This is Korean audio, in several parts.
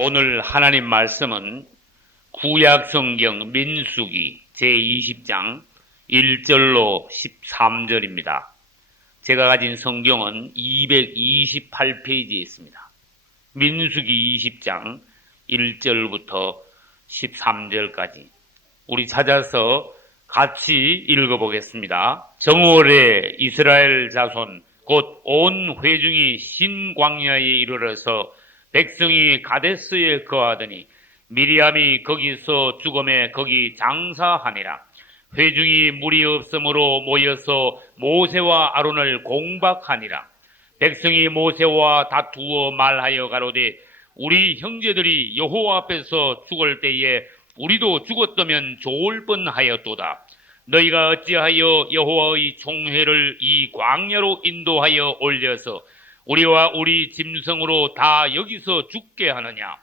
오늘 하나님 말씀은 구약성경 민수기 제20장 1절로 13절입니다. 제가 가진 성경은 228페이지에 있습니다. 민수기 20장 1절부터 13절까지 우리 찾아서 같이 읽어보겠습니다. 정월에 이스라엘 자손 곧 온 회중이 신광야에 이르러서 백성이 가데스에 거하더니 미리암이 거기서 죽음에 거기 장사하니라. 회중이 물이 없으므로 모여서 모세와 아론을 공박하니라. 백성이 모세와 다투어 말하여 가로되 우리 형제들이 여호와 앞에서 죽을 때에 우리도 죽었다면 좋을 뻔하였도다. 너희가 어찌하여 여호와의 총회를 이 광야로 인도하여 올려서 우리와 우리 짐승으로 다 여기서 죽게 하느냐?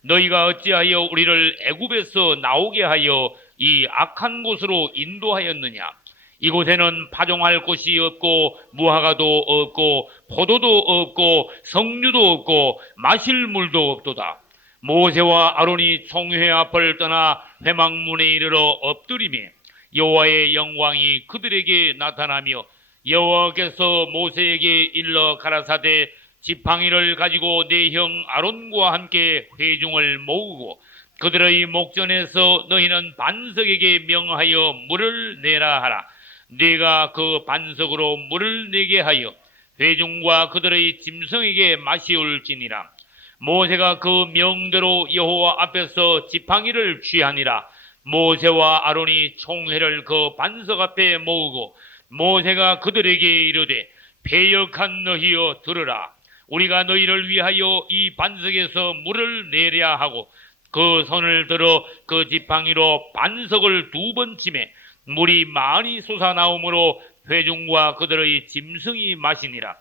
너희가 어찌하여 우리를 애굽에서 나오게 하여 이 악한 곳으로 인도하였느냐? 이곳에는 파종할 곳이 없고 무화과도 없고 포도도 없고 석류도 없고 마실 물도 없도다. 모세와 아론이 총회 앞을 떠나 회막문에 이르러 엎드리매 여호와의 영광이 그들에게 나타나며 여호와께서 모세에게 일러 가라사대 지팡이를 가지고 내 형 아론과 함께 회중을 모으고 그들의 목전에서 너희는 반석에게 명하여 물을 내라 하라. 네가 그 반석으로 물을 내게 하여 회중과 그들의 짐승에게 마시울지니라. 모세가 그 명대로 여호와 앞에서 지팡이를 취하니라. 모세와 아론이 총회를 그 반석 앞에 모으고 모세가 그들에게 이르되 패역한 너희여 들으라. 우리가 너희를 위하여 이 반석에서 물을 내랴 하고 그 손을 들어 그 지팡이로 반석을 2번 치매 물이 많이 솟아나오므로 회중과 그들의 짐승이 마시니라.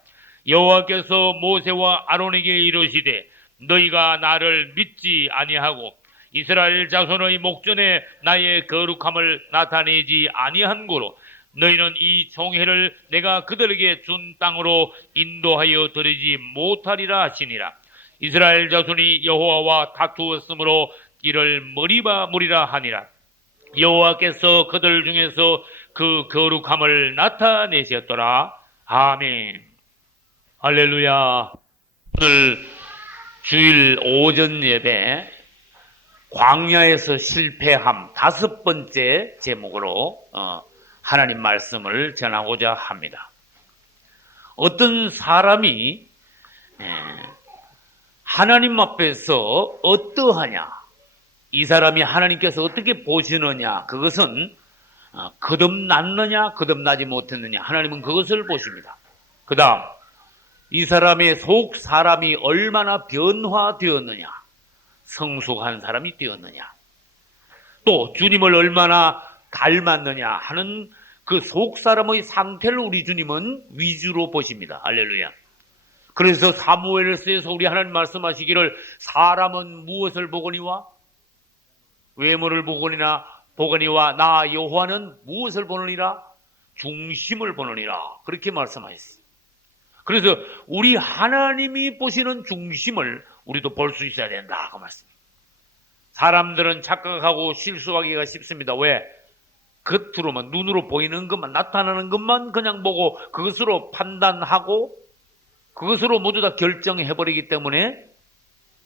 여호와께서 모세와 아론에게 이르시되 너희가 나를 믿지 아니하고 이스라엘 자손의 목전에 나의 거룩함을 나타내지 아니한 고로 너희는 이 총회를 내가 그들에게 준 땅으로 인도하여 드리지 못하리라 하시니라. 이스라엘 자손이 여호와와 다투었으므로 이를 머리바 무리라 하니라. 여호와께서 그들 중에서 그 거룩함을 나타내셨더라. 아멘. 할렐루야. 오늘 주일 오전 예배 광야에서 실패함 5번째 제목으로 하나님 말씀을 전하고자 합니다. 어떤 사람이 하나님 앞에서 어떠하냐, 이 사람이 하나님께서 어떻게 보시느냐, 그것은 거듭났느냐 거듭나지 못했느냐, 하나님은 그것을 보십니다. 그 다음 이 사람의 속 사람이 얼마나 변화되었느냐, 성숙한 사람이 되었느냐, 또 주님을 얼마나 닮았느냐 하는 그 속 사람의 상태를 우리 주님은 위주로 보십니다. 할렐루야. 그래서 사무엘서에서 우리 하나님 말씀하시기를 사람은 무엇을 보거니와 외모를 보거니와 나 여호와는 무엇을 보느니라 중심을 보느니라, 그렇게 말씀하셨어요. 그래서 우리 하나님이 보시는 중심을 우리도 볼 수 있어야 된다, 그 말씀입니다. 사람들은 착각하고 실수하기가 쉽습니다. 왜? 겉으로만, 눈으로 보이는 것만, 나타나는 것만 그냥 보고 그것으로 판단하고 그것으로 모두 다 결정해버리기 때문에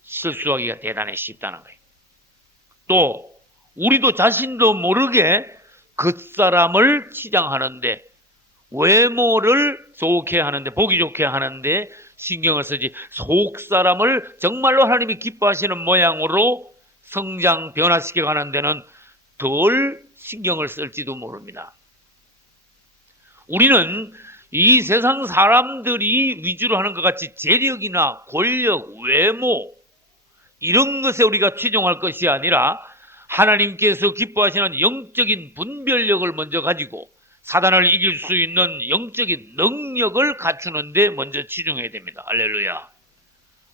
실수하기가 대단히 쉽다는 거예요. 또 우리도 자신도 모르게 겉사람을 치장하는데, 외모를 좋게 하는데, 보기 좋게 하는데 신경을 쓰지 속사람을 정말로 하나님이 기뻐하시는 모양으로 성장 변화시켜 가는 데는 덜 신경을 쓸지도 모릅니다. 우리는 이 세상 사람들이 위주로 하는 것 같이 재력이나 권력, 외모 이런 것에 우리가 치중할 것이 아니라 하나님께서 기뻐하시는 영적인 분별력을 먼저 가지고 사단을 이길 수 있는 영적인 능력을 갖추는 데 먼저 치중해야 됩니다. 할렐루야.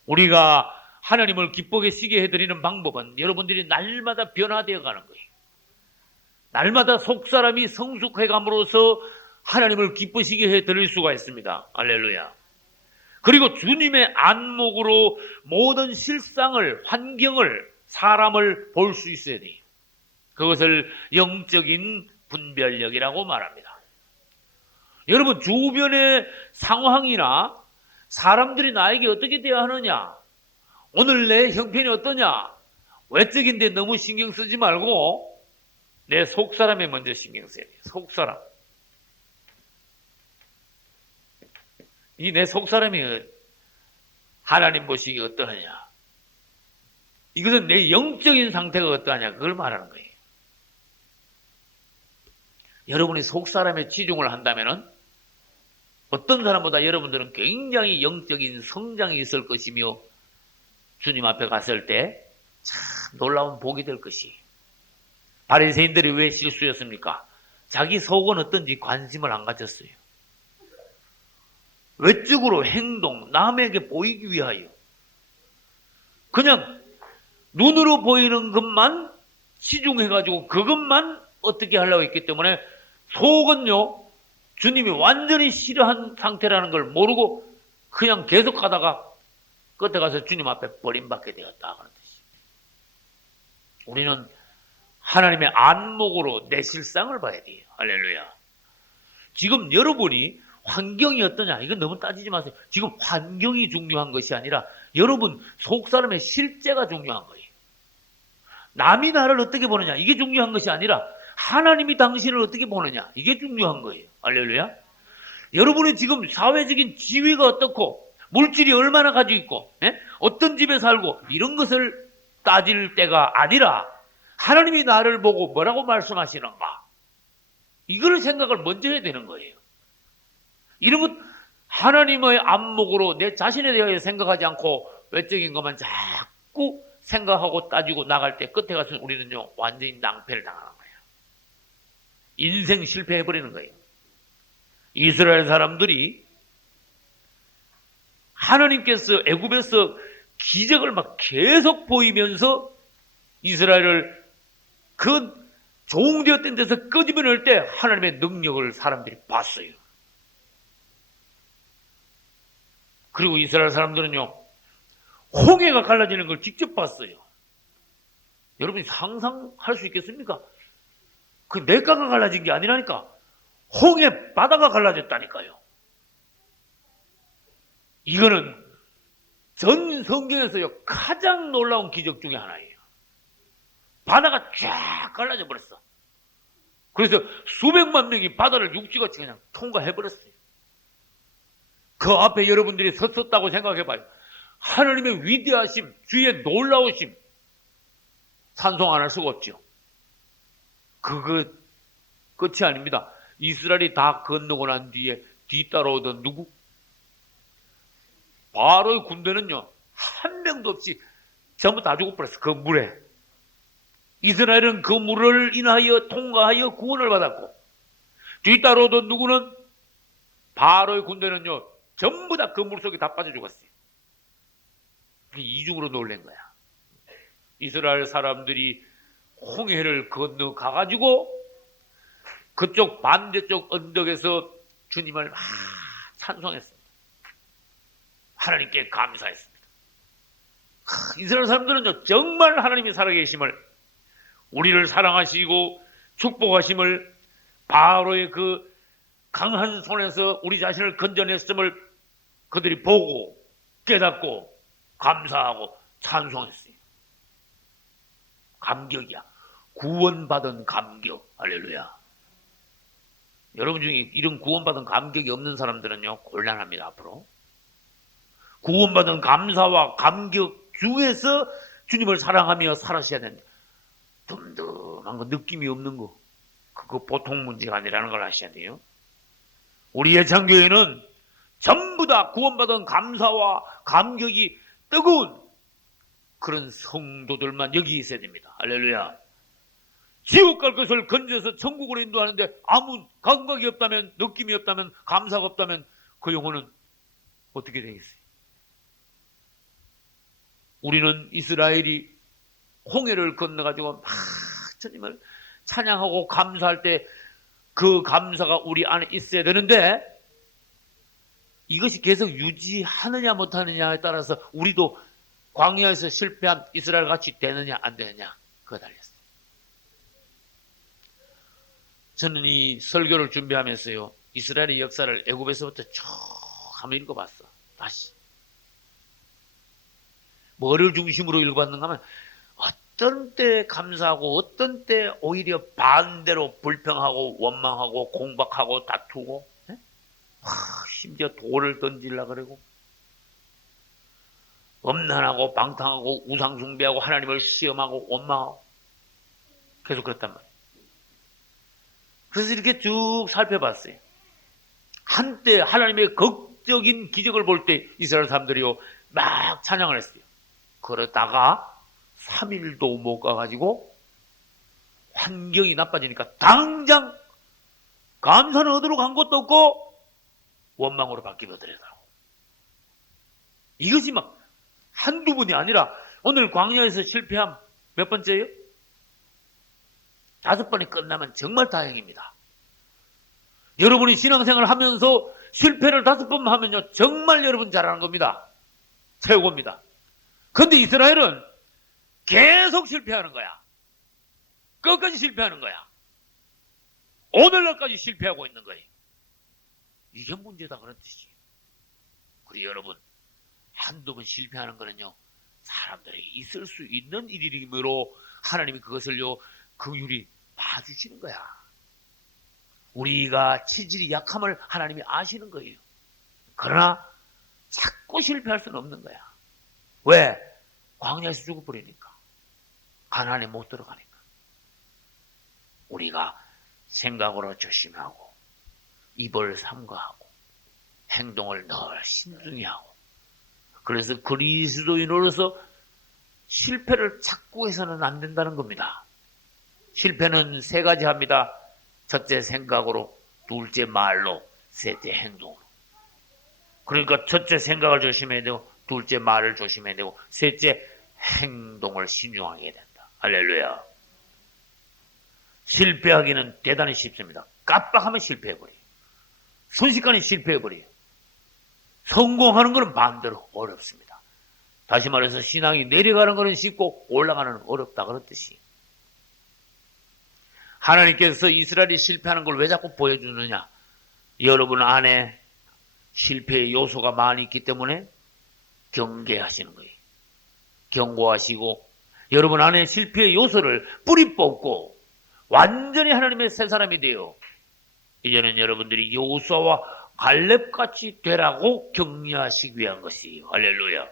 우리가 하나님을 기쁘게 해드리는 방법은 여러분들이 날마다 변화되어 가는 거예요. 날마다 속사람이 성숙해 감으로써 하나님을 기쁘시게 해드릴 수가 있습니다. 할렐루야. 그리고 주님의 안목으로 모든 실상을, 환경을, 사람을 볼 수 있어야 돼요. 그것을 영적인 분별력이라고 말합니다. 여러분, 주변의 상황이나 사람들이 나에게 어떻게 대하느냐, 오늘 내 형편이 어떠냐, 외적인데 너무 신경 쓰지 말고 내 속사람에 먼저 신경 써야 돼요. 속사람. 이 내 속사람이 하나님 보시기에 어떠하냐, 이것은 내 영적인 상태가 어떠하냐, 그걸 말하는 거예요. 여러분이 속사람에 치중을 한다면 어떤 사람보다 여러분들은 굉장히 영적인 성장이 있을 것이며 주님 앞에 갔을 때 참 놀라운 복이 될 것이. 바리새인들이 왜 실수였습니까? 자기 속은 어떤지 관심을 안 가졌어요. 외적으로 행동, 남에게 보이기 위하여 그냥 눈으로 보이는 것만 치중해가지고 그것만 어떻게 하려고 했기 때문에 속은요, 주님이 완전히 싫어한 상태라는 걸 모르고 그냥 계속 가다가 끝에 가서 주님 앞에 버림받게 되었다 하는 뜻이. 우리는 하나님의 안목으로 내 실상을 봐야 돼요. 할렐루야. 지금 여러분이 환경이 어떠냐, 이건 너무 따지지 마세요. 지금 환경이 중요한 것이 아니라 여러분 속사람의 실제가 중요한 거예요. 남이 나를 어떻게 보느냐, 이게 중요한 것이 아니라 하나님이 당신을 어떻게 보느냐, 이게 중요한 거예요. 할렐루야. 여러분이 지금 사회적인 지위가 어떻고 물질이 얼마나 가지고 있고 어떤 집에 살고 이런 것을 따질 때가 아니라 하나님이 나를 보고 뭐라고 말씀하시는가, 이거를 생각을 먼저 해야 되는 거예요. 이런 것 하나님의 안목으로 내 자신에 대하여 생각하지 않고 외적인 것만 자꾸 생각하고 따지고 나갈 때 끝에 가서 우리는요 완전히 낭패를 당하는 거예요. 인생 실패해버리는 거예요. 이스라엘 사람들이 하나님께서 애굽에서 기적을 막 계속 보이면서 이스라엘을 그 종되었던 데서 끄집어낼 때 하나님의 능력을 사람들이 봤어요. 그리고 이스라엘 사람들은요 홍해가 갈라지는 걸 직접 봤어요. 여러분이 상상할 수 있겠습니까? 그 냇가가 갈라진 게 아니라니까 홍해 바다가 갈라졌다니까요. 이거는 전 성경에서요 가장 놀라운 기적 중에 하나예요. 바다가 쫙 갈라져 버렸어. 그래서 수백만 명이 바다를 육지같이 그냥 통과해버렸어요. 그 앞에 여러분들이 섰었다고 생각해봐요. 하나님의 위대하심, 주의 놀라우심 찬송 안 할 수가 없죠. 그거 끝이 아닙니다. 이스라엘이 다 건너고 난 뒤에 뒤따라오던 누구? 바로의 군대는요 한 명도 없이 전부 다 죽어버렸어. 그 물에. 이스라엘은 그 물을 인하여 통과하여 구원을 받았고, 뒤따라오던 누구는? 바로의 군대는요 전부 다 그 물속에 다 빠져 죽었어요. 이중으로 놀란 거야. 이스라엘 사람들이 홍해를 건너가가지고 그쪽 반대쪽 언덕에서 주님을 막 찬송했습니다. 하나님께 감사했습니다. 이스라엘 사람들은요 정말 하나님이 살아계심을, 우리를 사랑하시고 축복하심을, 바로의 그 강한 손에서 우리 자신을 건져냈음을 그들이 보고 깨닫고 감사하고 찬송했어요. 감격이야. 구원받은 감격. 할렐루야. 여러분 중에 이런 구원받은 감격이 없는 사람들은요 곤란합니다. 앞으로 구원받은 감사와 감격 중에서 주님을 사랑하며 살아셔야 된다. 듬듬한 거, 느낌이 없는 거, 그거 보통 문제가 아니라는 걸 아셔야 돼요. 우리 예창교회는 전부 다 구원받은 감사와 감격이 뜨거운 그런 성도들만 여기 있어야 됩니다. 할렐루야. 지옥 갈 것을 건져서 천국으로 인도하는데 아무 감각이 없다면, 느낌이 없다면, 감사가 없다면 그 영혼은 어떻게 되겠어요? 우리는 이스라엘이 홍해를 건너가지고 막 주님을 찬양하고 감사할 때 그 감사가 우리 안에 있어야 되는데 이것이 계속 유지하느냐 못하느냐에 따라서 우리도 광야에서 실패한 이스라엘 같이 되느냐 안 되느냐 그거 달렸어요. 저는 이 설교를 준비하면서요, 이스라엘의 역사를 애굽에서부터 쭉 한번 읽어봤어. 다시 뭐를 중심으로 읽어봤는가 하면 어떤 때 감사하고 어떤 때 오히려 반대로 불평하고 원망하고 공박하고 다투고, 심지어 돌을 던지려고 그러고 엄난하고 방탕하고 우상숭배하고 하나님을 시험하고 원망하고 계속 그랬단 말이에요. 그래서 이렇게 쭉 살펴봤어요. 한때 하나님의 극적인 기적을 볼 때 이스라엘 사람들이요 막 찬양을 했어요. 그러다가 3일도 못 가가지고 환경이 나빠지니까 당장 감사는 얻으러 간 것도 없고 원망으로 바뀌어버리더라고. 이것이 막 한두 번이 아니라 오늘 광야에서 실패함 몇 번째예요? 5번이 끝나면 정말 다행입니다. 여러분이 신앙생활을 하면서 실패를 5번 하면요 정말 여러분 잘하는 겁니다. 최고입니다. 그런데 이스라엘은 계속 실패하는 거야. 끝까지 실패하는 거야. 오늘날까지 실패하고 있는 거예요. 이게 문제다 그런 뜻이에요. 그리고 여러분, 한두 번 실패하는 거는요 사람들에게 있을 수 있는 일이므로 하나님이 그것을요 긍휼히 봐주시는 거야. 우리가 체질이 약함을 하나님이 아시는 거예요. 그러나 자꾸 실패할 수는 없는 거야. 왜? 광야에서 죽어버리니까. 가나안에 못 들어가니까. 우리가 생각으로 조심하고 입을 삼가하고 행동을 늘 신중히 하고, 그래서 그리스도인으로서 실패를 자꾸 해서는 안 된다는 겁니다. 실패는 3가지 합니다. 첫째 생각으로, 둘째 말로, 셋째 행동으로. 그러니까 첫째 생각을 조심해야 되고, 둘째 말을 조심해야 되고, 셋째 행동을 신중하게 된다. 할렐루야. 실패하기는 대단히 쉽습니다. 깜빡하면 실패해버려요. 순식간에 실패해버려요. 성공하는 것은 반대로 어렵습니다. 다시 말해서 신앙이 내려가는 것은 쉽고 올라가는 것은 어렵다 그런 뜻이에요. 하나님께서 이스라엘이 실패하는 걸 왜 자꾸 보여주느냐? 여러분 안에 실패의 요소가 많이 있기 때문에 경계하시는 거예요. 경고하시고 여러분 안에 실패의 요소를 뿌리 뽑고 완전히 하나님의 새 사람이 되어 이제는 여러분들이 여호수아와 갈렙같이 되라고 격려하시기 위한 것이에요. 할렐루야.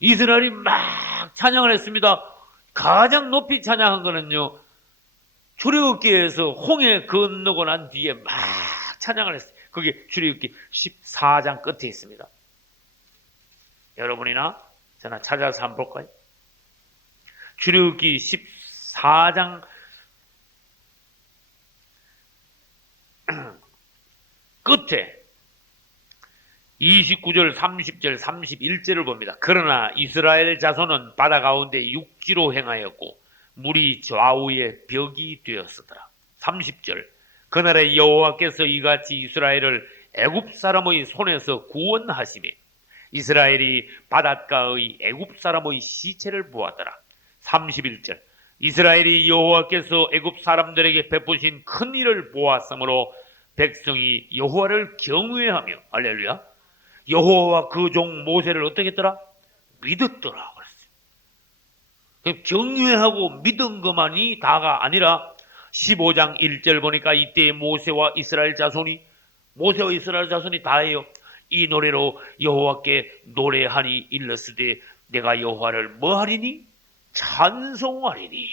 이스라엘이 막 찬양을 했습니다. 가장 높이 찬양한 거는요, 출애굽기에서 홍해 건너고 난 뒤에 막 찬양을 했어요. 그게 출애굽기 14장 끝에 있습니다. 여러분이나 저나 찾아서 한번 볼까요? 출애굽기 14장 끝에 29절, 30절, 31절을 봅니다. 그러나 이스라엘 자손은 바다 가운데 육지로 행하였고 물이 좌우에 벽이 되었으더라. 30절 그날에 여호와께서 이같이 이스라엘을 애굽 사람의 손에서 구원하시며 이스라엘이 바닷가의 애굽 사람의 시체를 보았더라. 31절 이스라엘이 여호와께서 애굽 사람들에게 베푸신 큰 일을 보았으므로 백성이 여호와를 경외하며, 할렐루야, 여호와와 그 종 모세를 어떻게 했더라? 믿었더라 그랬어요. 경외하고 믿은 것만이 다가 아니라 15장 1절 보니까 이때 모세와 이스라엘 자손이 다해요. 이 노래로 여호와께 노래하니 일렀으되 내가 여호와를 뭐하리니? 찬송하리니.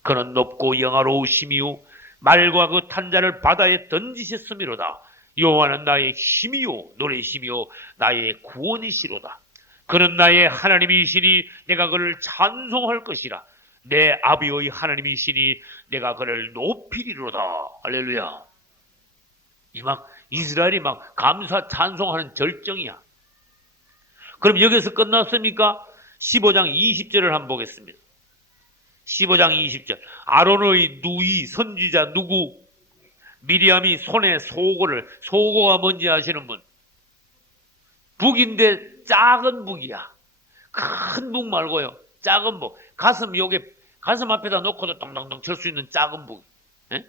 그는 높고 영화로우시미요 말과 그 탄자를 바다에 던지셨음이로다. 여호와는 나의 힘이요 노래시며 나의 구원이시로다. 그는 나의 하나님이시니 내가 그를 찬송할 것이라. 내 아비의 하나님이시니 내가 그를 높이리로다. 할렐루야. 이스라엘이 막 감사 찬송하는 절정이야. 그럼 여기서 끝났습니까? 15장 20절을 한번 보겠습니다. 15장 20절 아론의 누이 선지자 누구? 미리암이 손에 소고가 뭔지 아시는 분? 북인데 작은 북이야. 큰 북 말고요. 작은 북. 가슴 앞에다 놓고도 동동동 칠 수 있는 작은 북. 예?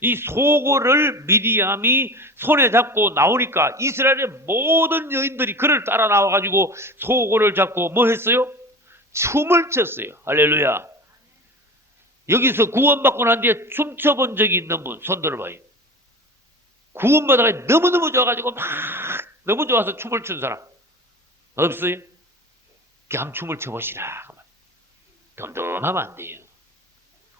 이 소고를 미디암이 손에 잡고 나오니까 이스라엘의 모든 여인들이 그를 따라 나와가지고 소고를 잡고 뭐 했어요? 춤을 췄어요. 할렐루야. 여기서 구원받고 난 뒤에 춤춰본 적이 있는 분 손 들어봐요. 구원받아가 너무너무 좋아가지고 막 너무 좋아서 춤을 춘 사람 없어요? 이렇게 한번 춤을 춰보시라. 덤덤하면 안 돼요.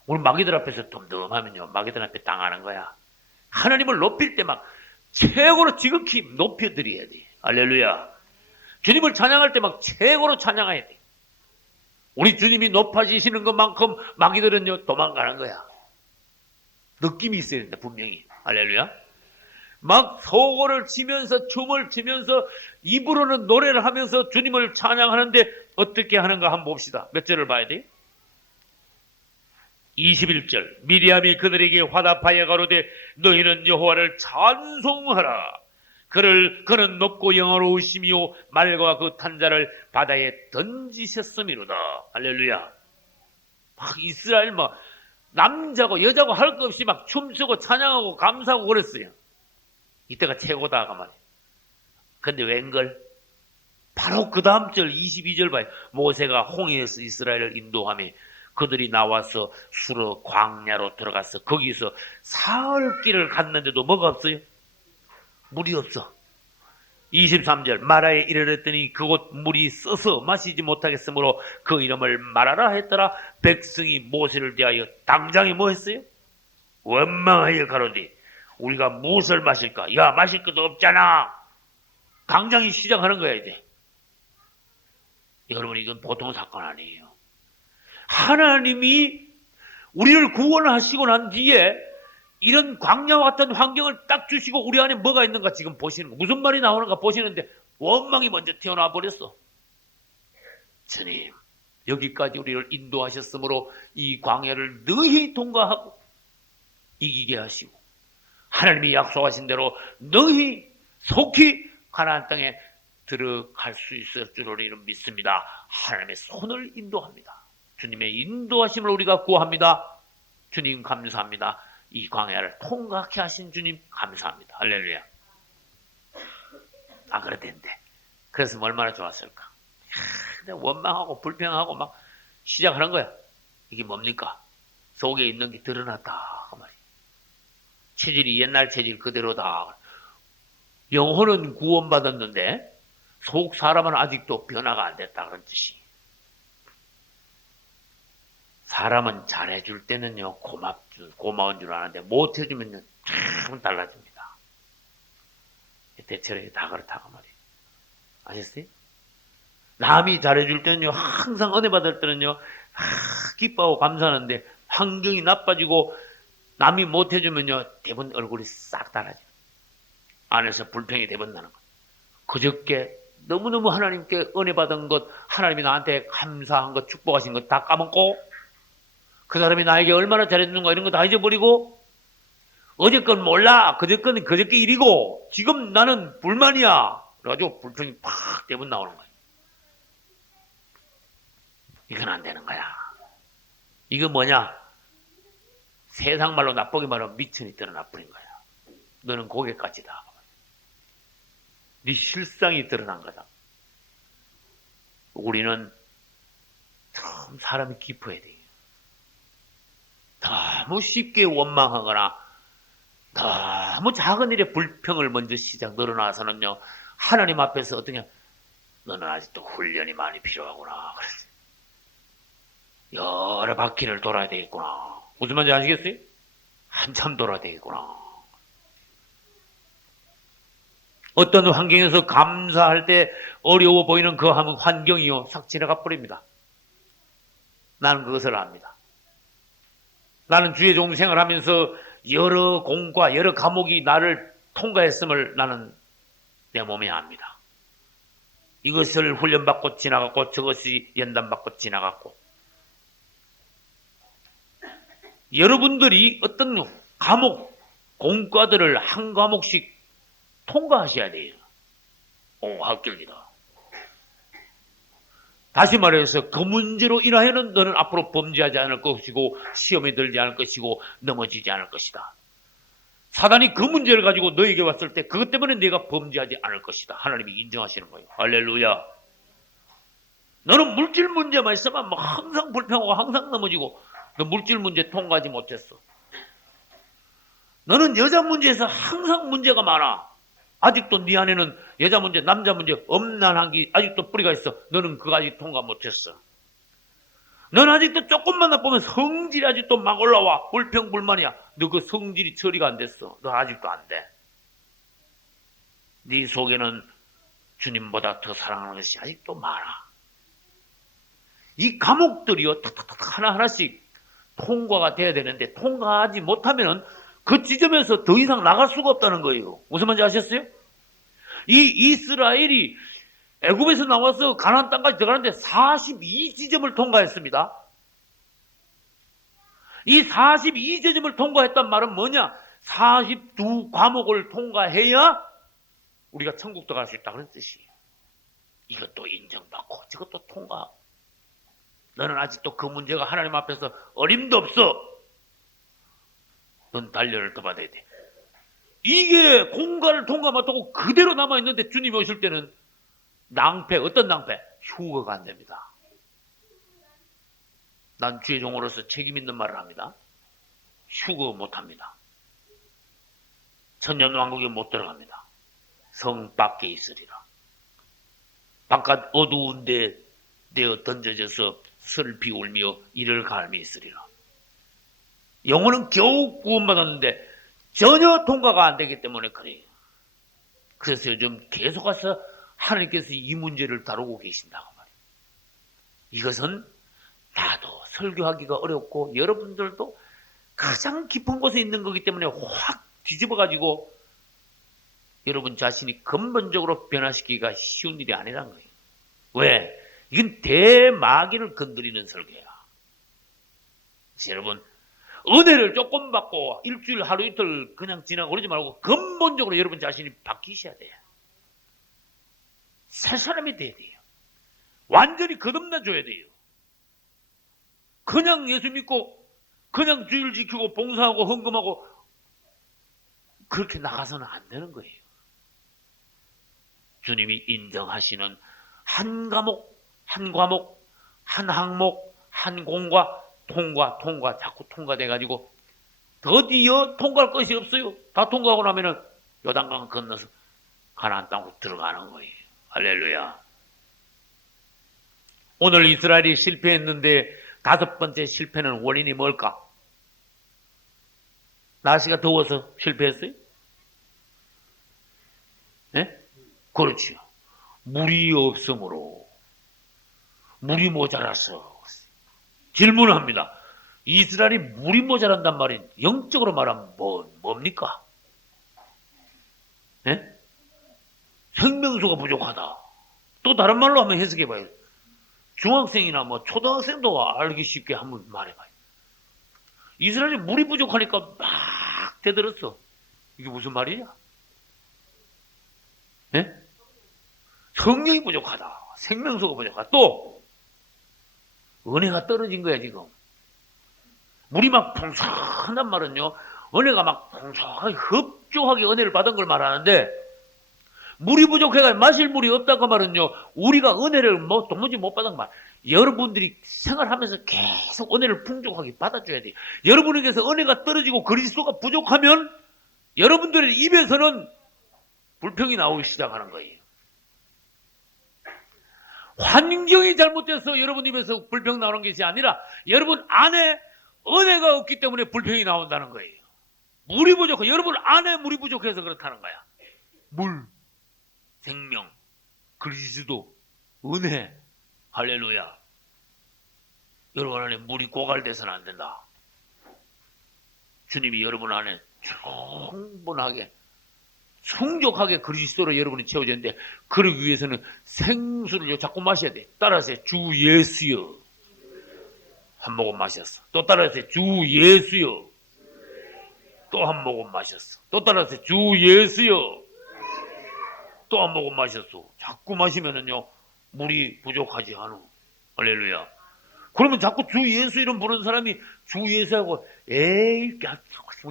우리 마귀들 앞에서 덤덤하면요, 마귀들한테 당하는 거야. 하나님을 높일 때 막 최고로 지극히 높여드려야 돼. 할렐루야. 주님을 찬양할 때 막 최고로 찬양해야 돼. 우리 주님이 높아지시는 것만큼 마귀들은요 도망가는 거야. 느낌이 있어야 된다, 분명히. 할렐루야. 막 소고를 치면서 춤을 추면서 입으로는 노래를 하면서 주님을 찬양하는데 어떻게 하는가 한번 봅시다. 몇 절을 봐야 돼요? 21절. 미리암이 그들에게 화답하여 가로되 너희는 여호와를 찬송하라. 그는 높고 영화로우시며 말과 그 탄자를 바다에 던지셨음이로다. 할렐루야. 막 이스라엘 막 남자고 여자고 할 것 없이 막 춤추고 찬양하고 감사하고 그랬어요. 이때가 최고다 그 말이에요. 근데 웬걸? 바로 그 다음 절 22절 봐요. 모세가 홍해에서 이스라엘을 인도하며 그들이 나와서 수르 광야로 들어가서 거기서 사흘 길을 갔는데도 뭐가 없어요? 물이 없어. 23절. 마라에 이르렀더니 그곳 물이 써서 마시지 못하겠으므로 그 이름을 마라라 했더라. 백성이 모세를 대하여 당장에 뭐 했어요? 원망하여 가로되 우리가 무엇을 마실까? 야, 마실 것도 없잖아. 당장이 시작하는 거야 이제. 여러분, 이건 보통 사건 아니에요. 하나님이 우리를 구원하시고 난 뒤에 이런 광야와 같은 환경을 딱 주시고 우리 안에 뭐가 있는가 지금 보시는 거. 무슨 말이 나오는가 보시는데 원망이 먼저 튀어나와 버렸어. 주님, 여기까지 우리를 인도하셨으므로 이 광야를 너희 통과하고 이기게 하시고 하나님이 약속하신 대로 너희 속히 가나안 땅에 들어갈 수 있을 줄 우리는 믿습니다. 하나님의 손을 인도합니다. 주님의 인도하심을 우리가 구합니다. 주님 감사합니다. 이 광야를 통과하게 하신 주님 감사합니다. 할렐루야. 그랬는데 그래서 얼마나 좋았을까. 원망하고 불평하고 막 시작하는 거야. 이게 뭡니까? 속에 있는 게 드러났다 그 말이야. 체질이 옛날 체질 그대로다. 영혼은 구원받았는데 속 사람은 아직도 변화가 안 됐다 그런 뜻이. 사람은 잘해줄 때는요 고마운 줄 아는데 못해주면요 참 달라집니다. 대체로 다 그렇다고 말이에요. 아셨어요? 남이 잘해줄 때는요 항상 은혜 받을 때는요 기뻐하고 감사하는데 환경이 나빠지고 남이 못해주면요 대부분 얼굴이 싹 달라져요. 안에서 불평이 대부분 나는 거예요. 그저께 너무너무 하나님께 은혜 받은 것, 하나님이 나한테 감사한 것, 축복하신 것 다 까먹고 그 사람이 나에게 얼마나 잘해주는가 이런 거 다 잊어버리고 어제 건 몰라. 그저께 건 그저께 일이고 지금 나는 불만이야. 그래가지고 불평이 팍 대부분 나오는 거예요. 이건 안 되는 거야. 이거 뭐냐? 세상 말로 나쁘게 말하면 미천이 드러나버린 거야. 너는 고객까지다. 네 실상이 드러난 거다. 우리는 참 사람이 깊어야 돼. 너무 쉽게 원망하거나 너무 작은 일에 불평을 먼저 늘어나서는요 하나님 앞에서 어떻게 너는 아직도 훈련이 많이 필요하구나. 여러 바퀴를 돌아야 되겠구나. 무슨 말인지 아시겠어요? 한참 돌아야 되겠구나. 어떤 환경에서 감사할 때 어려워 보이는 그 환경이요 싹 지나가 버립니다. 나는 그것을 압니다. 나는 주의 종생을 하면서 여러 공과 여러 과목이 나를 통과했음을 나는 내 몸에 압니다. 이것을 훈련받고 지나갔고 저것이 연단받고 지나갔고 여러분들이 어떤 과목, 공과들을 한 과목씩 통과하셔야 돼요. 합격이다. 다시 말해서 그 문제로 인하여는 너는 앞으로 범죄하지 않을 것이고 시험에 들지 않을 것이고 넘어지지 않을 것이다. 사단이 그 문제를 가지고 너에게 왔을 때 그것 때문에 내가 범죄하지 않을 것이다. 하나님이 인정하시는 거예요. 할렐루야. 너는 물질 문제만 있으면 뭐 항상 불평하고 항상 넘어지고 너 물질 문제 통과하지 못했어. 너는 여자 문제에서 항상 문제가 많아. 아직도 네 안에는 여자 문제, 남자 문제, 엄난한 게 아직도 뿌리가 있어. 너는 그거 아직 통과 못했어. 너는 아직도 조금만 나쁘면 성질이 아직도 막 올라와. 불평불만이야. 너 그 성질이 처리가 안 됐어. 너 아직도 안 돼. 네 속에는 주님보다 더 사랑하는 것이 아직도 많아. 이 감옥들이요, 탁탁탁 하나하나씩 통과가 돼야 되는데 통과하지 못하면은 그 지점에서 더 이상 나갈 수가 없다는 거예요. 무슨 말인지 아셨어요? 이 이스라엘이 애굽에서 나와서 가나안 땅까지 들어가는데 42지점을 통과했습니다. 이 42지점을 통과했단 말은 뭐냐? 42과목을 통과해야 우리가 천국 들어갈 수 있다 그런 뜻이에요. 이것도 인정받고 저것도 통과하고. 너는 아직도 그 문제가 하나님 앞에서 어림도 없어. 넌 단련을 더 받아야 돼. 이게 공간을 통과 못하고 그대로 남아있는데 주님이 오실 때는 낭패, 어떤 낭패? 휴거가 안 됩니다. 난 주의 종으로서 책임 있는 말을 합니다. 휴거 못합니다. 천년왕국에 못 들어갑니다. 성 밖에 있으리라. 바깥 어두운데 내어 던져져서 슬피 울며 이를 갈미 있으리라. 영혼은 겨우 구원받았는데 전혀 통과가 안 되기 때문에 그래요. 그래서 요즘 계속 와서 하나님께서 이 문제를 다루고 계신다고 말이에요. 이것은 나도 설교하기가 어렵고 여러분들도 가장 깊은 곳에 있는 거기 때문에 확 뒤집어가지고 여러분 자신이 근본적으로 변화시키기가 쉬운 일이 아니란 거예요. 왜? 이건 대마귀를 건드리는 설교야. 그래서 여러분 은혜를 조금 받고 일주일 하루 이틀 그냥 지나고 그러지 말고 근본적으로 여러분 자신이 바뀌셔야 돼요. 새 사람이 돼야 돼요. 완전히 거듭나줘야 돼요. 그냥 예수 믿고 그냥 주일 지키고 봉사하고 헌금하고 그렇게 나가서는 안 되는 거예요. 주님이 인정하시는 한 과목, 한 과목, 한 항목, 한 공과 통과 자꾸 통과돼가지고 드디어 통과할 것이 없어요. 다 통과하고 나면은 요단강 건너서 가나안 땅으로 들어가는 거예요. 할렐루야. 오늘 이스라엘이 실패했는데 다섯 번째 실패는 원인이 뭘까? 날씨가 더워서 실패했어요? 네? 그렇죠. 물이 없으므로 물이 모자라서 질문합니다. 이스라엘이 물이 모자란단 말이 영적으로 말하면 뭡니까? 네? 생명수가 부족하다. 또 다른 말로 한번 해석해봐요. 중학생이나 뭐 초등학생도 알기 쉽게 한번 말해봐요. 이스라엘이 물이 부족하니까 막 대들었어. 이게 무슨 말이냐? 네? 성령이 부족하다. 생명수가 부족하다. 또 은혜가 떨어진 거야 지금. 물이 막 풍성한 말은요. 은혜가 막 풍성하게 흡족하게 은혜를 받은 걸 말하는데 물이 부족해가지고 마실 물이 없다고 말은요. 우리가 은혜를 도무지 못 받은 말. 여러분들이 생활하면서 계속 은혜를 풍족하게 받아줘야 돼요. 여러분에게서 은혜가 떨어지고 그리스도가 부족하면 여러분들의 입에서는 불평이 나오기 시작하는 거예요. 환경이 잘못돼서 여러분 입에서 불평 나오는 것이 아니라 여러분 안에 은혜가 없기 때문에 불평이 나온다는 거예요. 물이 부족해. 여러분 안에 물이 부족해서 그렇다는 거야. 물, 생명, 그리스도, 은혜, 할렐루야. 여러분 안에 물이 고갈돼서는 안 된다. 주님이 여러분 안에 충분하게 충족하게 그리스도로 여러분이 채워졌는데 그러기 위해서는 생수를 자꾸 마셔야 돼. 따라서 주 예수여. 한 모금 마셨어. 또 따라서 주 예수여. 또 한 모금 마셨어. 또 따라서 주 예수여. 또 안 먹고 마셨어. 자꾸 마시면은요 물이 부족하지 않아. 할렐루야. 그러면 자꾸 주 예수 이름 부르는 사람이 주 예수하고 에이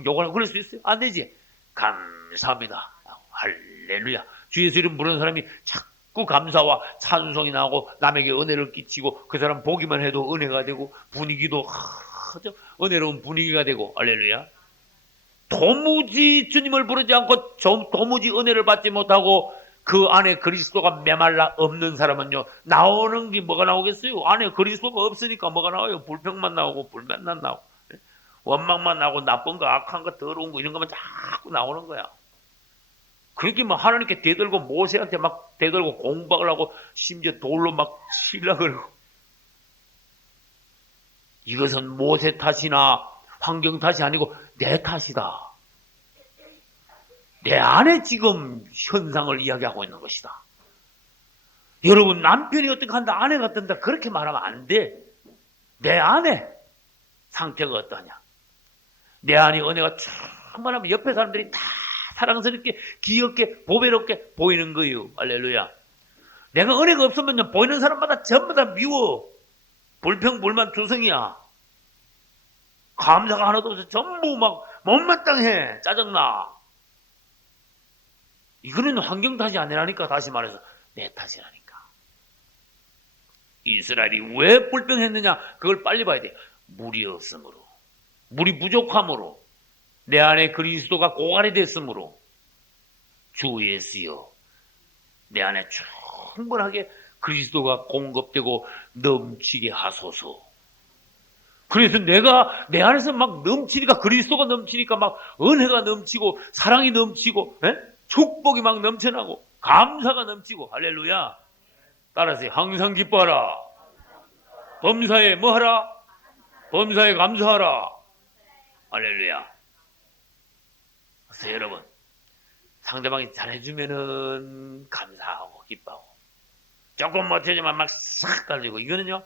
욕을 그럴 수 있어요? 안 되지. 감사합니다. 할렐루야. 주 예수 이름 부르는 사람이 자꾸 감사와 찬송이 나오고 남에게 은혜를 끼치고 그 사람 보기만 해도 은혜가 되고 분위기도 은혜로운 분위기가 되고 할렐루야. 도무지 주님을 부르지 않고 도무지 은혜를 받지 못하고 그 안에 그리스도가 메말라 없는 사람은요 나오는 게 뭐가 나오겠어요? 안에 그리스도가 없으니까 뭐가 나와요? 불평만 나오고 불만만 나오고 원망만 나오고 나쁜 거 악한 거 더러운 거 이런 것만 자꾸 나오는 거야. 그렇게 막 하나님께 대들고 모세한테 막 대들고 공박을 하고 심지어 돌로 막 치려고 그러고 이것은 모세 탓이나 환경 탓이 아니고 내 탓이다. 내 안에 지금 현상을 이야기하고 있는 것이다. 여러분 남편이 어떻게 한다 아내가 어떤다 그렇게 말하면 안 돼. 내 안에 상태가 어떠냐. 내 안에 은혜가 충만하면 옆에 사람들이 다 사랑스럽게 귀엽게 보배롭게 보이는 거예요. 할렐루야. 내가 은혜가 없으면 보이는 사람마다 전부 다 미워. 불평 불만 투성이야. 감사가 하나도 없어. 전부 막 못마땅해. 짜증나. 이거는 환경 탓이 아니라니까. 다시 말해서 내 탓이라니까. 이스라엘이 왜 불평했느냐 그걸 빨리 봐야 돼. 물이 없으므로 물이 부족함으로 내 안에 그리스도가 고갈이 됐으므로 주 예수여 내 안에 충분하게 그리스도가 공급되고 넘치게 하소서. 그래서 내가 내 안에서 막 넘치니까 그리스도가 넘치니까 막 은혜가 넘치고 사랑이 넘치고 축복이 막 넘쳐나고 감사가 넘치고 할렐루야. 따라서 항상 기뻐하라. 범사에 뭐하라? 범사에 감사하라. 할렐루야. 그래서 여러분 상대방이 잘해주면은 감사하고 기뻐하고 조금 못해주면 막 싹 깔리고 이거는요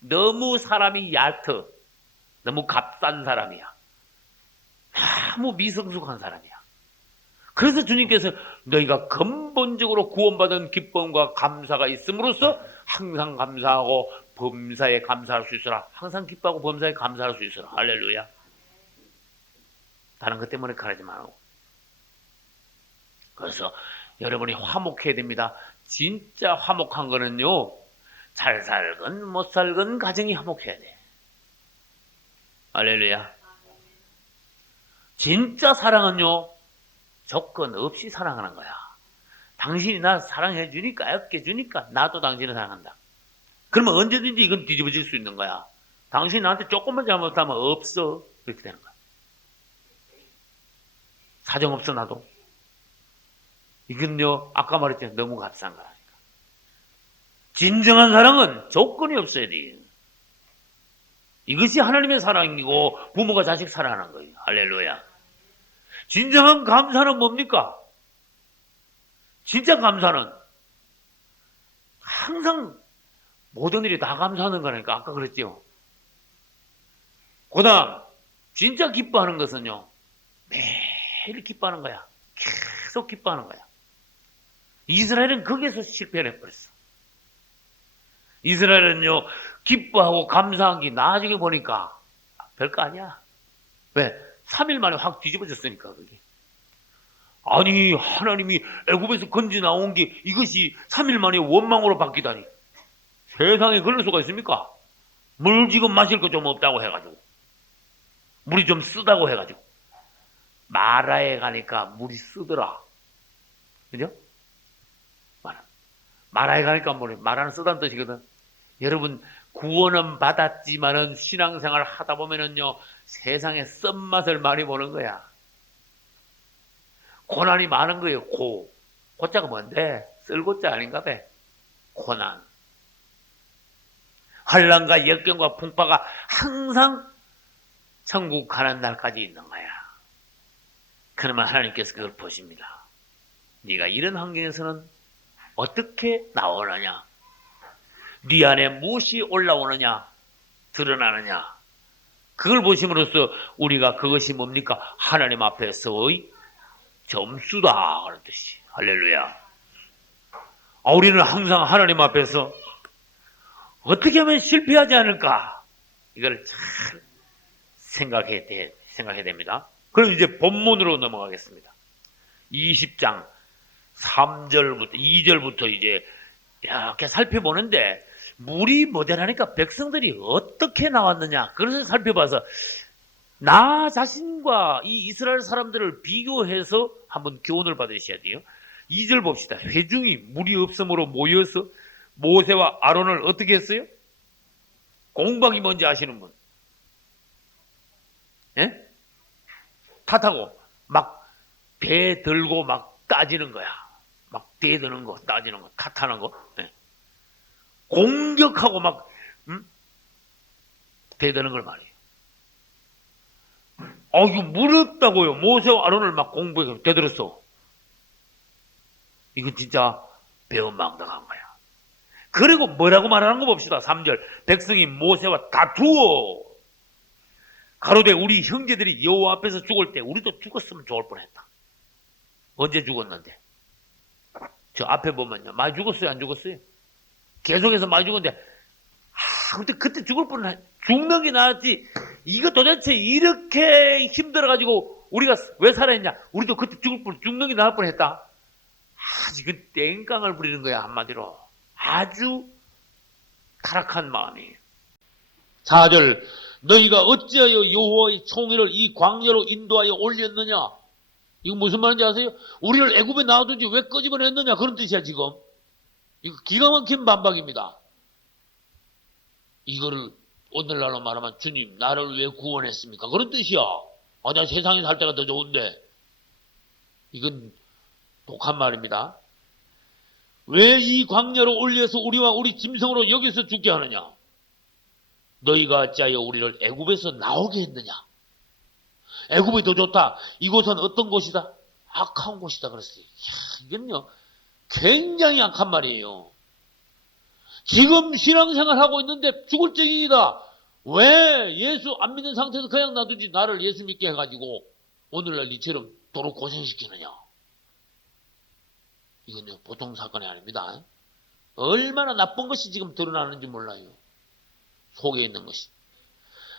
너무 사람이 얕어. 너무 값싼 사람이야. 너무 미성숙한 사람이야. 그래서 주님께서 너희가 근본적으로 구원받은 기쁨과 감사가 있음으로써 항상 감사하고 범사에 감사할 수 있어라. 항상 기뻐하고 범사에 감사할 수 있어라. 할렐루야. 다른 것 때문에 가라지 말고. 그래서 여러분이 화목해야 됩니다. 진짜 화목한 거는요. 잘 살건 못 살건 가정이 화목해야 돼. 할렐루야. 진짜 사랑은요. 조건 없이 사랑하는 거야. 당신이 나 사랑해 주니까 아껴 주니까 나도 당신을 사랑한다. 그러면 언제든지 이건 뒤집어질 수 있는 거야. 당신이 나한테 조금만 잘못하면 없어. 그렇게 되는 거야. 사정 없어 나도. 이건요 아까 말했잖아요. 너무 값싼 거라니까. 진정한 사랑은 조건이 없어야 돼. 이것이 하나님의 사랑이고 부모가 자식 사랑하는 거예요. 할렐루야. 진정한 감사는 뭡니까? 진짜 감사는 항상 모든 일이 다 감사하는 거라니까. 아까 그랬죠. 그 다음 진짜 기뻐하는 것은요 매일 기뻐하는 거야. 계속 기뻐하는 거야. 이스라엘은 거기에서 실패를 해버렸어. 이스라엘은요 기뻐하고 감사한 게 나중에 보니까 별거 아니야. 왜? 3일 만에 확 뒤집어졌으니까 그게. 아니 하나님이 애굽에서 건져 나온 게 이것이 3일 만에 원망으로 바뀌다니. 세상에 그럴 수가 있습니까? 물 지금 마실 거 좀 없다고 해가지고 물이 좀 쓰다고 해가지고 마라에 가니까 물이 쓰더라. 그죠? 마라에 가니까 뭐래? 마라는 쓰다는 뜻이거든. 여러분 구원은 받았지만은 신앙생활 하다 보면은요 세상에 쓴맛을 많이 보는 거야. 고난이 많은 거예요. 고자가 뭔데? 쓸고자 아닌가 봐. 고난. 환난과 역경과 풍파가 항상 천국 가는 날까지 있는 거야. 그러면 하나님께서 그걸 보십니다. 네가 이런 환경에서는 어떻게 나오느냐? 네 안에 무엇이 올라오느냐? 드러나느냐? 그걸 보심으로써 우리가 그것이 뭡니까? 하나님 앞에서의 점수다. 그런 뜻이. 할렐루야. 우리는 항상 하나님 앞에서 어떻게 하면 실패하지 않을까? 이걸 잘 생각해야 됩니다. 그럼 이제 본문으로 넘어가겠습니다. 20장 3절부터 2절부터 이제 이렇게 살펴보는데 물이 모자라니까 백성들이 어떻게 나왔느냐. 그래서 살펴봐서 나 자신과 이 이스라엘 사람들을 비교해서 한번 교훈을 받으셔야 돼요. 2절 봅시다. 회중이 물이 없으므로 모여서 모세와 아론을 어떻게 했어요? 공방이 뭔지 아시는 분? 예? 탓하고 막 배 들고 막 따지는 거야. 막 대드는 거, 따지는 거, 탓하는 거. 예. 공격하고 막 대드는 걸 말이에요. 이거 물 없다고요. 모세와 아론을 막 공부해 대들었어. 이건 진짜 배은망덕한 거야. 그리고 뭐라고 말하는 거 봅시다. 3절. 백성이 모세와 다투어 가로되 우리 형제들이 여호와 앞에서 죽을 때 우리도 죽었으면 좋을 뻔했다. 언제 죽었는데? 저 앞에 보면요. 많이 죽었어요? 안 죽었어요? 계속해서 많이 죽었는데 근데 그때 죽을 뻔해. 죽는 게 나았지. 이거 도대체 이렇게 힘들어가지고 우리가 왜 살아있냐? 우리도 그때 죽는 게 나을 뻔했다. 지금 땡깡을 부리는 거야. 한마디로. 아주 타락한 마음이. 4절. 너희가 어찌하여 여호와의 총회를 이 광야로 인도하여 올렸느냐? 이거 무슨 말인지 아세요? 우리를 애굽에 놔두지 왜 끄집어냈느냐? 그런 뜻이야 지금. 이거 기가 막힌 반박입니다. 이거를 오늘날로 말하면 주님 나를 왜 구원했습니까? 그런 뜻이야. 나 세상에 살 때가 더 좋은데. 이건 독한 말입니다. 왜 이 광야로 올려서 우리와 우리 짐승으로 여기서 죽게 하느냐? 너희가 어찌하여 우리를 애굽에서 나오게 했느냐? 애굽이 더 좋다. 이곳은 어떤 곳이다? 악한 곳이다 그랬어요. 이건요 굉장히 악한 말이에요. 지금 신앙생활 하고 있는데 죽을 적이다. 왜 예수 안 믿는 상태에서 그냥 놔두지 나를 예수 믿게 해가지고 오늘날 니처럼 도로 고생시키느냐. 이건요 보통 사건이 아닙니다. 얼마나 나쁜 것이 지금 드러나는지 몰라요. 속에 있는 것이.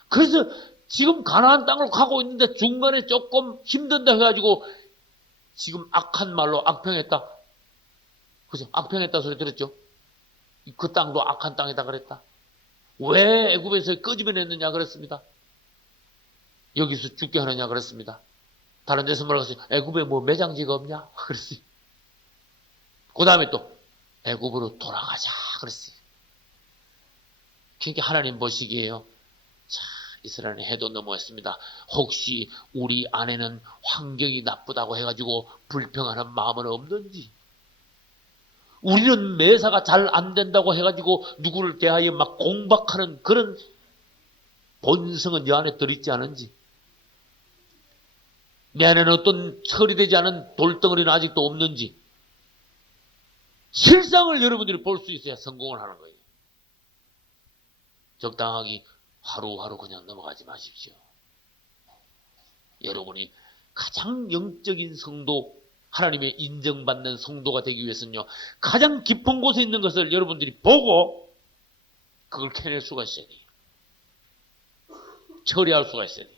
그래서 지금 가나안 땅으로 가고 있는데 중간에 조금 힘든다 해가지고 지금 악한 말로 악평했다. 그죠? 악평했다 소리 들었죠? 그 땅도 악한 땅이다 그랬다. 왜 애굽에서 끄집어냈느냐 그랬습니다. 여기서 죽게 하느냐 그랬습니다. 다른 데서 뭐라고 했어요? 애굽에 뭐 매장지가 없냐? 그랬어요. 그 다음에 또 애굽으로 돌아가자 그랬어요. 그러니까 하나님 보시기에요. 자, 이스라엘은 해도 넘어왔습니다. 혹시 우리 안에는 환경이 나쁘다고 해가지고 불평하는 마음은 없는지, 우리는 매사가 잘 안 된다고 해가지고 누구를 대하여 막 공박하는 그런 본성은 이 안에 들어있지 않은지, 내 안에는 어떤 처리되지 않은 돌덩어리는 아직도 없는지, 실상을 여러분들이 볼 수 있어야 성공을 하는 거예요. 적당하게 하루하루 그냥 넘어가지 마십시오. 여러분이 가장 영적인 성도, 하나님의 인정받는 성도가 되기 위해서는요, 가장 깊은 곳에 있는 것을 여러분들이 보고 그걸 캐낼 수가 있어야 돼요. 처리할 수가 있어야 돼요.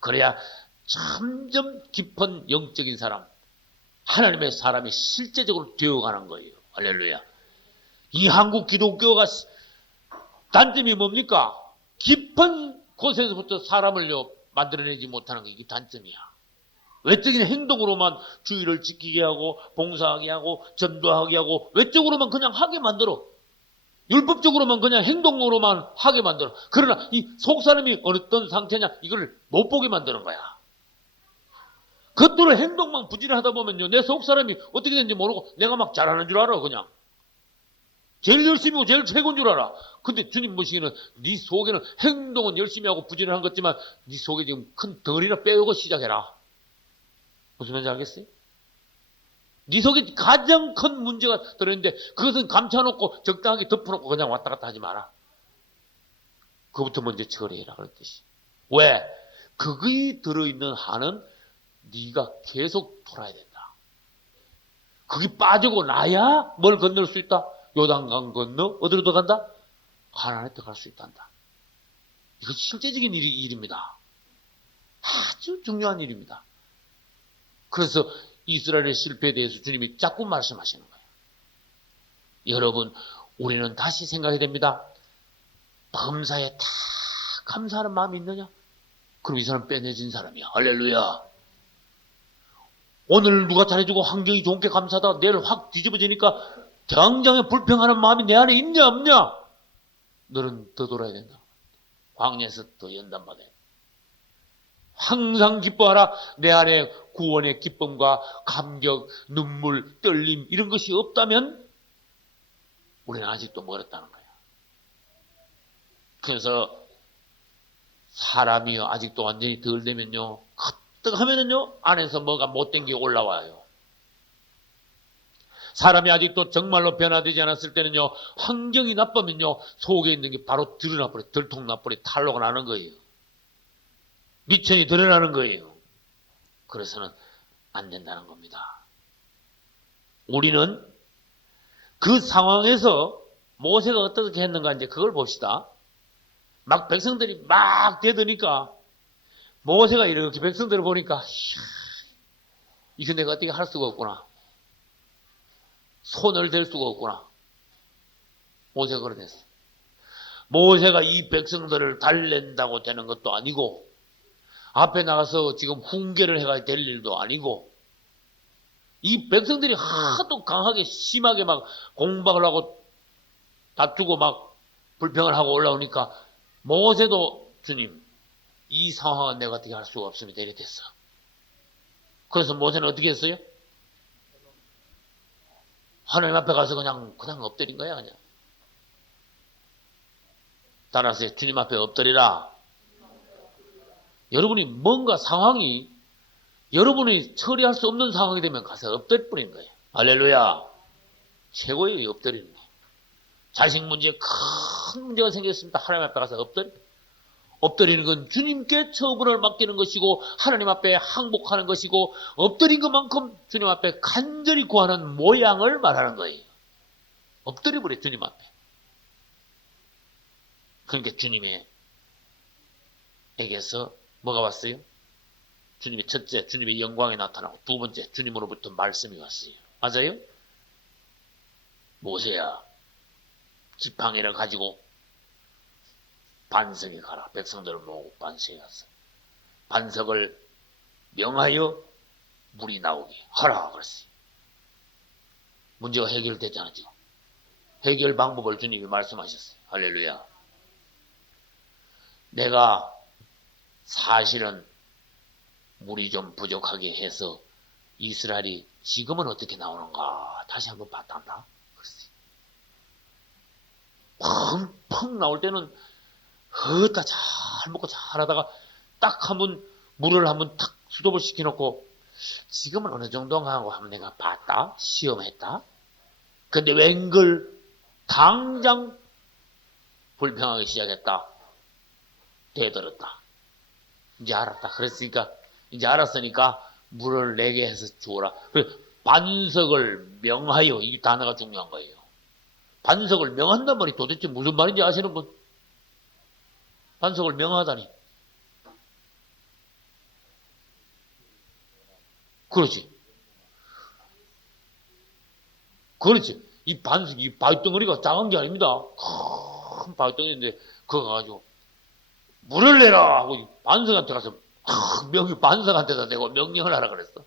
그래야 점점 깊은 영적인 사람, 하나님의 사람이 실제적으로 되어가는 거예요. 할렐루야. 이 한국 기독교가 단점이 뭡니까? 깊은 곳에서부터 사람을요 만들어내지 못하는 게 이게 단점이야. 외적인 행동으로만 주의를 지키게 하고 봉사하게 하고 전도하게 하고 외적으로만 그냥 하게 만들어. 율법적으로만 그냥 행동으로만 하게 만들어. 그러나 이 속사람이 어떤 상태냐 이걸 못 보게 만드는 거야. 겉으로 행동만 부지런하다 보면요 내 속사람이 어떻게 되는지 모르고 내가 막 잘하는 줄 알아. 그냥 제일 열심히 하고 제일 최고인 줄 알아. 근데 주님 보시기에는 네 속에는 행동은 열심히 하고 부지런한 것지만 네 속에 지금 큰 덩어리나 빼고 시작해라. 무슨 말인지 알겠어요? 네 속에 가장 큰 문제가 들어있는데 그것은 감춰놓고 적당하게 덮어놓고 그냥 왔다 갔다 하지 마라. 그것부터 먼저 처리해라 그런 뜻이. 왜? 그게 들어있는 한은 네가 계속 돌아야 된다. 거기 빠지고 나야 뭘 건널 수 있다? 요단강 건너 어디로 들어간다? 가나안에 들어갈 수 있단다. 이거 실제적인 일입니다. 아주 중요한 일입니다. 그래서 이스라엘의 실패에 대해서 주님이 자꾸 말씀하시는 거예요. 여러분, 우리는 다시 생각해야 됩니다. 범사에 다 감사하는 마음이 있느냐? 그럼 이 사람 빼내진 사람이야. 할렐루야. 오늘 누가 잘해주고 환경이 좋은 게 감사하다. 내일 확 뒤집어지니까 당장에 불평하는 마음이 내 안에 있냐 없냐? 너는 더 돌아야 된다. 광야에서 더 연단받아야 돼. 항상 기뻐하라. 내 안에 구원의 기쁨과 감격, 눈물, 떨림 이런 것이 없다면 우리는 아직도 멀었다는 거야. 그래서 사람이 아직도 완전히 덜 되면요, 끄떡 하면은요, 안에서 뭐가 못된 게 올라와요. 사람이 아직도 정말로 변화되지 않았을 때는요, 환경이 나쁘면요, 속에 있는 게 바로 드러나버려, 들통나버려, 탄로가 나는 거예요. 미천이 드러나는 거예요. 그래서는 안 된다는 겁니다. 우리는 그 상황에서 모세가 어떻게 했는가 이제 그걸 봅시다. 막 백성들이 막 대드니까 모세가 이렇게 백성들을 보니까 이거 내가 어떻게 할 수가 없구나. 손을 댈 수가 없구나. 모세가 그러댔어. 모세가 이 백성들을 달랜다고 되는 것도 아니고 앞에 나가서 지금 훈계를 해가 될 일도 아니고 이 백성들이 하도 강하게 심하게 막 공박을 하고 다투고 막 불평을 하고 올라오니까 모세도 주님 이 상황은 내가 어떻게 할 수가 없습니다. 이래 됐어. 그래서 모세는 어떻게 했어요? 하나님 앞에 가서 그냥 엎드린 거야 그냥. 따라서 주님 앞에 엎드리라. 여러분이 뭔가 상황이 여러분이 처리할 수 없는 상황이 되면 가서 엎드릴 뿐인 거예요. 할렐루야. 최고의 엎드리는 거예요. 자식 문제에 큰 문제가 생겼습니다. 하나님 앞에 가서 엎드리는 건 주님께 처분을 맡기는 것이고 하나님 앞에 항복하는 것이고 엎드린 것만큼 주님 앞에 간절히 구하는 모양을 말하는 거예요. 엎드려버려 주님 앞에. 그러니까 주님에게서 뭐가 왔어요? 주님이 첫째, 주님의 영광이 나타나고 두 번째, 주님으로부터 말씀이 왔어요. 맞아요? 모세야, 지팡이를 가지고 반석에 가라. 백성들을 모으고 반석에 갔어. 반석을 명하여 물이 나오게 하라 그랬어요. 문제가 해결되잖아 지금. 해결 방법을 주님이 말씀하셨어요. 할렐루야. 내가 사실은 물이 좀 부족하게 해서 이스라엘이 지금은 어떻게 나오는가 다시 한번 봤단다. 그랬어요. 펑펑 나올 때는 헛다 잘 먹고 잘 하다가 딱 한번 물을 한번 탁 수도를 시켜놓고 지금은 어느 정도인가 하고 한번 내가 봤다. 시험했다. 근데 웬걸 당장 불평하기 시작했다. 대들었다. 이제 알았다. 그랬으니까 이제 알았으니까 물을 내게 해서 주어라. 반석을 명하여 이 단어가 중요한 거예요. 반석을 명한단 말이 도대체 무슨 말인지 아시는 분? 반석을 명하다니. 그렇지. 그렇지. 이 반석, 이 바위덩어리가 작은 게 아닙니다. 큰 바위덩어리인데 그거 가지고 물을 내라 하고 반석한테 가서 반석한테다 내고 명령을 하라 그랬어.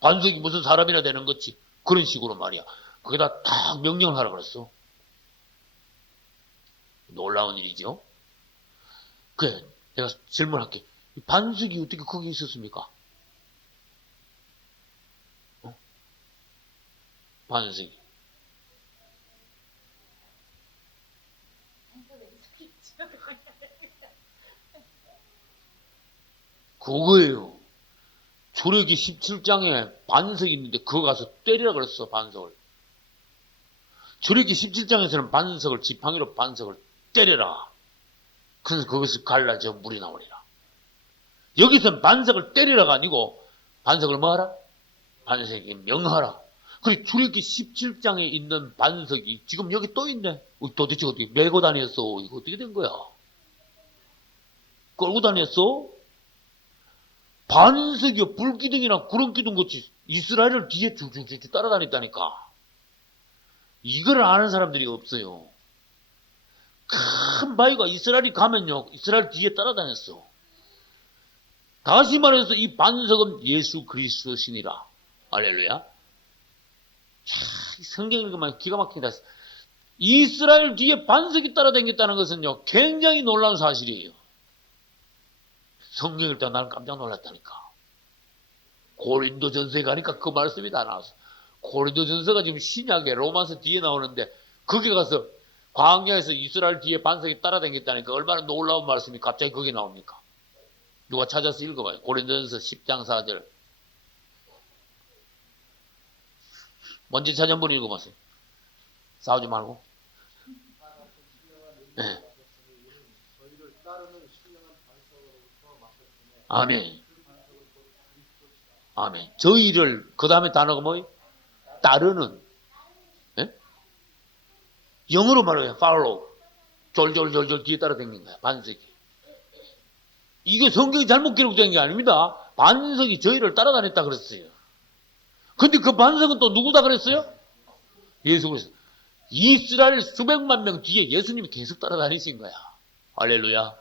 반석이 무슨 사람이나 되는 거지. 그런 식으로 말이야. 거기다 딱 명령을 하라 그랬어. 놀라운 일이죠. 그래, 내가 질문할게. 반석이 어떻게 거기 있었습니까? 반석이. 그거예요. 출애기 17장에 반석이 있는데 그거 가서 때리라 그랬어. 반석을. 출애기 17장에서는 반석을 지팡이로 반석을 때려라. 그래서 거기서 갈라져 물이 나오리라. 여기서는 반석을 때리라가 아니고 반석을 뭐하라? 반석에게 명하라. 그래, 출애굽기 17장에 있는 반석이 지금 여기 또 있네. 도대체 어떻게 메고 다녔어? 이거 어떻게 된 거야? 끌고 다녔어? 반석이 불기둥이나 구름기둥 같이 이스라엘을 뒤에 쭉쭉쭉 따라다녔다니까. 이걸 아는 사람들이 없어요. 큰 바위가 이스라엘이 가면요, 이스라엘 뒤에 따라다녔어. 다시 말해서 이 반석은 예수 그리스도시니라. 할렐루야. 자, 성경 읽으면 기가 막히다. 이스라엘 뒤에 반석이 따라다녔다는 것은요, 굉장히 놀라운 사실이에요. 성경 읽다 나는 깜짝 놀랐다니까. 고린도전서에 가니까 그 말씀이 다 나왔어. 고린도전서가 지금 신약에 로마서 뒤에 나오는데 거기 가서 광야에서 이스라엘 뒤에 반석이 따라다녔다니까 얼마나 놀라운 말씀이 갑자기 거기 나옵니까? 누가 찾아서 읽어봐요. 고린도전서 10장 4절. 먼저 찾아 한번 읽어보세요. 싸우지 말고. 네. 아멘. 아멘. 저희를 그 다음에 단어가 뭐예요? 따르는. 네? 영어로 말해요. follow. 졸졸졸졸 뒤에 따라다니는 거야. 반석이. 이게 성경이 잘못 기록된 게 아닙니다. 반석이 저희를 따라다녔다 그랬어요. 근데 그 반석은 또 누구다 그랬어요? 예수 그리스도. 이스라엘 수백만 명 뒤에 예수님이 계속 따라다니신 거야. 할렐루야.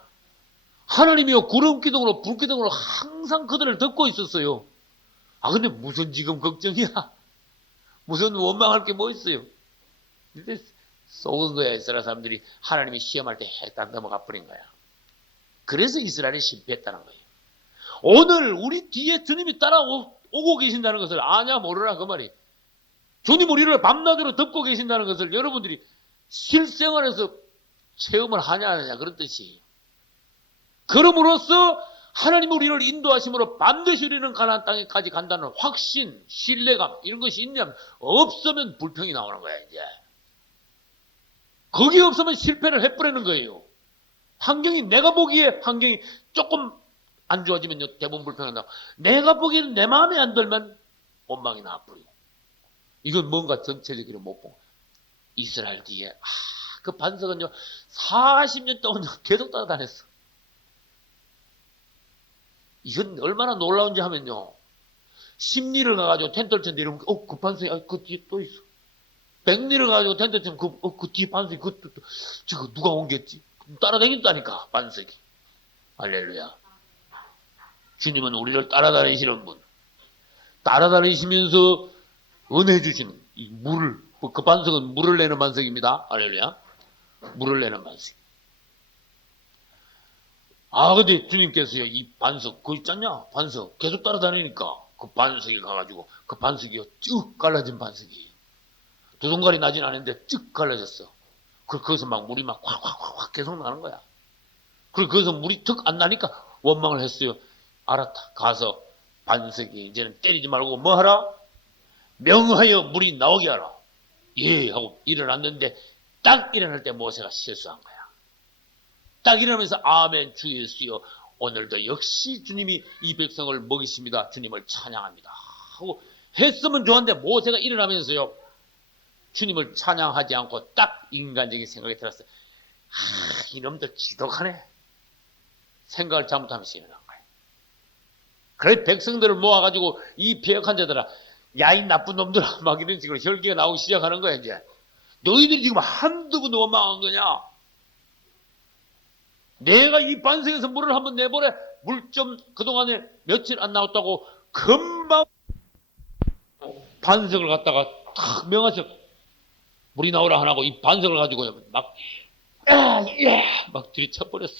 하나님이요 구름기둥으로 불기둥으로 항상 그들을 듣고 있었어요. 아 근데 무슨 지금 걱정이야? 무슨 원망할 게 뭐 있어요? 근데 속은 거야. 이스라엘 사람들이 하나님이 시험할 때 딱 넘어가 버린 거야. 그래서 이스라엘이 실패했다는 거예요. 오늘 우리 뒤에 주님이 따라오고 계신다는 것을 아냐 모르나 그 말이. 주님 우리를 밤낮으로 덮고 계신다는 것을 여러분들이 실생활에서 체험을 하냐 안 하냐 그런 뜻이에요. 그럼으로써 하나님 우리를 인도하심으로 반드시 우리는 가나안 땅에까지 간다는 확신, 신뢰감 이런 것이 있냐면 없으면 불평이 나오는 거야 이제. 거기 없으면 실패를 해버리는 거예요. 환경이 내가 보기에 환경이 조금 안 좋아지면요 대부분 불평한다. 내가 보기에는 내 마음에 안 들면 원망이 나버리고. 이건 뭔가 전체적으로 못 보고. 이스라엘 뒤에 그 반석은요 40년 동안 계속 따라다녔어. 이건 얼마나 놀라운지 하면요. 십리를 가가지고 텐트를 쳤는데 이러면 그 반석이 그 뒤에 또 있어. 백리를 가가지고 텐트를 쳤는데 그 뒤에 반석이 저거 누가 옮겼지? 따라다녔다니까 반석이. 할렐루야. 주님은 우리를 따라다니시는 분. 따라다니시면서 은혜 주시는 이 물을, 그 반석은 물을 내는 반석입니다. 할렐루야. 물을 내는 반석. 근데 주님께서요, 이 반석, 그거 있잖냐? 반석. 계속 따라다니니까 그 반석에 가가지고 그 반석이요, 쭉 갈라진 반석이에요. 두 손갈이 나진 않은데 쭉 갈라졌어. 거기서 막 물이 막 확 계속 나는 거야. 그리고 거기서 물이 턱 안 나니까 원망을 했어요. 알았다. 가서 반석이 이제는 때리지 말고 뭐 하라? 명하여 물이 나오게 하라. 예 하고 일어났는데 딱 일어날 때 모세가 실수한 거야. 딱 일어나면서 아멘 주 예수여 오늘도 역시 주님이 이 백성을 먹이십니다. 주님을 찬양합니다. 하고 했으면 좋았는데 모세가 일어나면서요. 주님을 찬양하지 않고 딱 인간적인 생각이 들었어요. 이놈들 지독하네. 생각을 잘못하면서 일어난 거예요. 그래 백성들을 모아가지고 이 배역한 자들아 야 이 나쁜 놈들아 막 이런 식으로 혈기가 나오기 시작하는 거야 이제. 너희들이 지금 한두 번 원망한 거냐? 내가 이 반석에서 물을 한번 내보래. 물 좀 그동안에 며칠 안 나왔다고 금방 반석을 갖다가 탁 명하서 물이 나오라 하라고 이 반석을 가지고 막 들이쳐버렸어.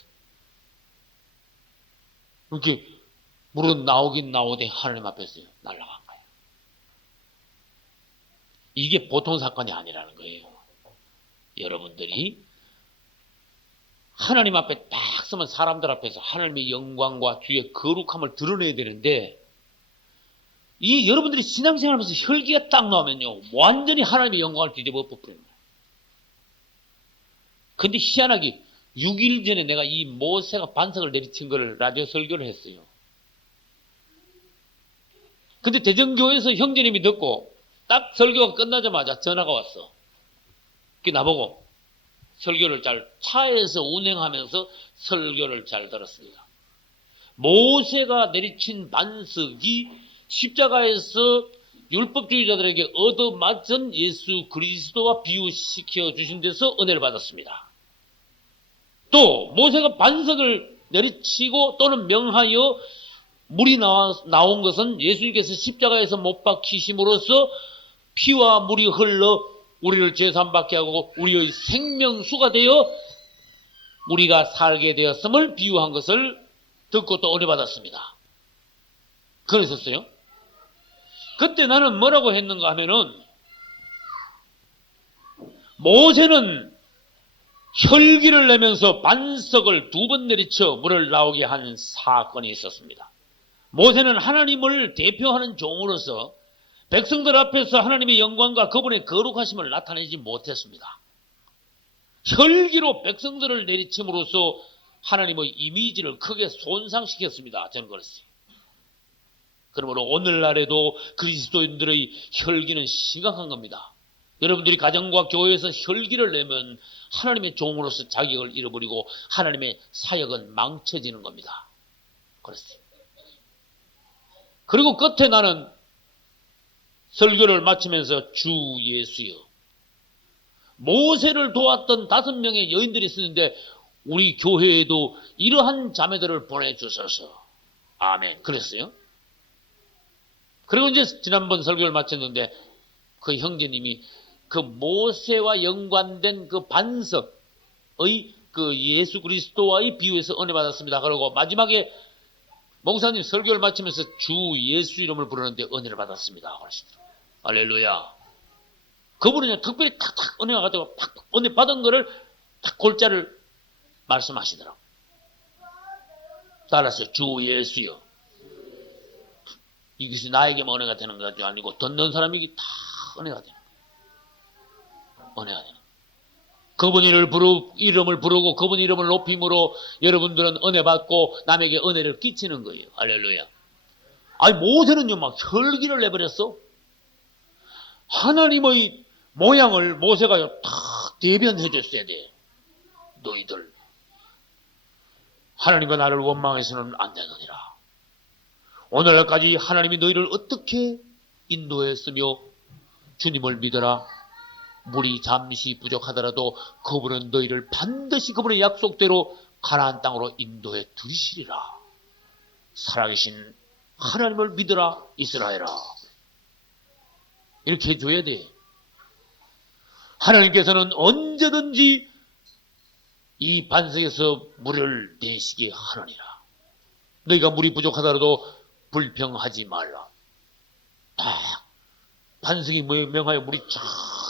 이렇게 물은 나오긴 나오되 하나님 앞에서 날아간 거예요. 이게 보통 사건이 아니라는 거예요. 여러분들이 하나님 앞에 딱 서면 사람들 앞에서 하나님의 영광과 주의 거룩함을 드러내야 되는데 이 여러분들이 신앙생활하면서 혈기가 딱 나오면요 완전히 하나님의 영광을 뒤집어 엎어버리는 거예요. 근데 희한하게 6일 전에 내가 이 모세가 반석을 내리친 거를 라디오 설교를 했어요. 근데 대전교회에서 형제님이 듣고 딱 설교가 끝나자마자 전화가 왔어. 그게 나보고 설교를 차에서 운행하면서 설교를 잘 들었습니다. 모세가 내리친 반석이 십자가에서 율법주의자들에게 얻어맞은 예수 그리스도와 비유시켜 주신 데서 은혜를 받았습니다. 또 모세가 반석을 내리치고 또는 명하여 물이 나온 것은 예수님께서 십자가에서 못 박히심으로써 피와 물이 흘러 우리를 죄사함받게 하고 우리의 생명수가 되어 우리가 살게 되었음을 비유한 것을 듣고 또 은혜 받았습니다. 그러셨어요? 그때 나는 뭐라고 했는가 하면은, 모세는 혈기를 내면서 반석을 2번 내리쳐 물을 나오게 한 사건이 있었습니다. 모세는 하나님을 대표하는 종으로서 백성들 앞에서 하나님의 영광과 그분의 거룩하심을 나타내지 못했습니다. 혈기로 백성들을 내리침으로써 하나님의 이미지를 크게 손상시켰습니다. 저는 그랬어요. 그러므로 오늘날에도 그리스도인들의 혈기는 심각한 겁니다. 여러분들이 가정과 교회에서 혈기를 내면 하나님의 종으로서 자격을 잃어버리고 하나님의 사역은 망쳐지는 겁니다. 그랬어요. 그리고 끝에 나는 설교를 마치면서 주 예수여, 모세를 도왔던 5명의 여인들이 있었는데 우리 교회에도 이러한 자매들을 보내주셔서 아멘 그랬어요. 그리고 이제 지난번 설교를 마쳤는데 그 형제님이 그 모세와 연관된 그 반석의 그 예수 그리스도와의 비유에서 은혜 받았습니다. 그리고 마지막에 목사님 설교를 마치면서 주 예수 이름을 부르는데 은혜를 받았습니다. 그러시더라고요. 할렐루야. 그분은 특별히 탁탁 은혜가 가지고 팍팍 은혜 받은 거를 딱 골자를 말씀하시더라고요. 따라서 주 예수여. 이것이 나에게만 은혜가 되는 것이 아니고 듣는 사람에게 다 은혜가 되는 거예요. 은혜가 되는 거예요. 그분 이름을 부르고 그분 이름을 높임으로 여러분들은 은혜 받고 남에게 은혜를 끼치는 거예요. 할렐루야. 아니 모세는요 막 혈기를 내버렸어. 하나님의 모양을 모세가 다 대변해 줬어야 돼. 너희들 하나님과 나를 원망해서는 안 되느니라. 오늘날까지 하나님이 너희를 어떻게 인도했으며 주님을 믿어라. 물이 잠시 부족하더라도 그분은 너희를 반드시 그분의 약속대로 가나안 땅으로 인도해 들이시리라. 살아계신 하나님을 믿어라 이스라엘아. 이렇게 해줘야 돼. 하나님께서는 언제든지 이 반석에서 물을 내시게 하느니라. 너희가 물이 부족하더라도 불평하지 말라. 딱 반석이 명하여 물이 쫙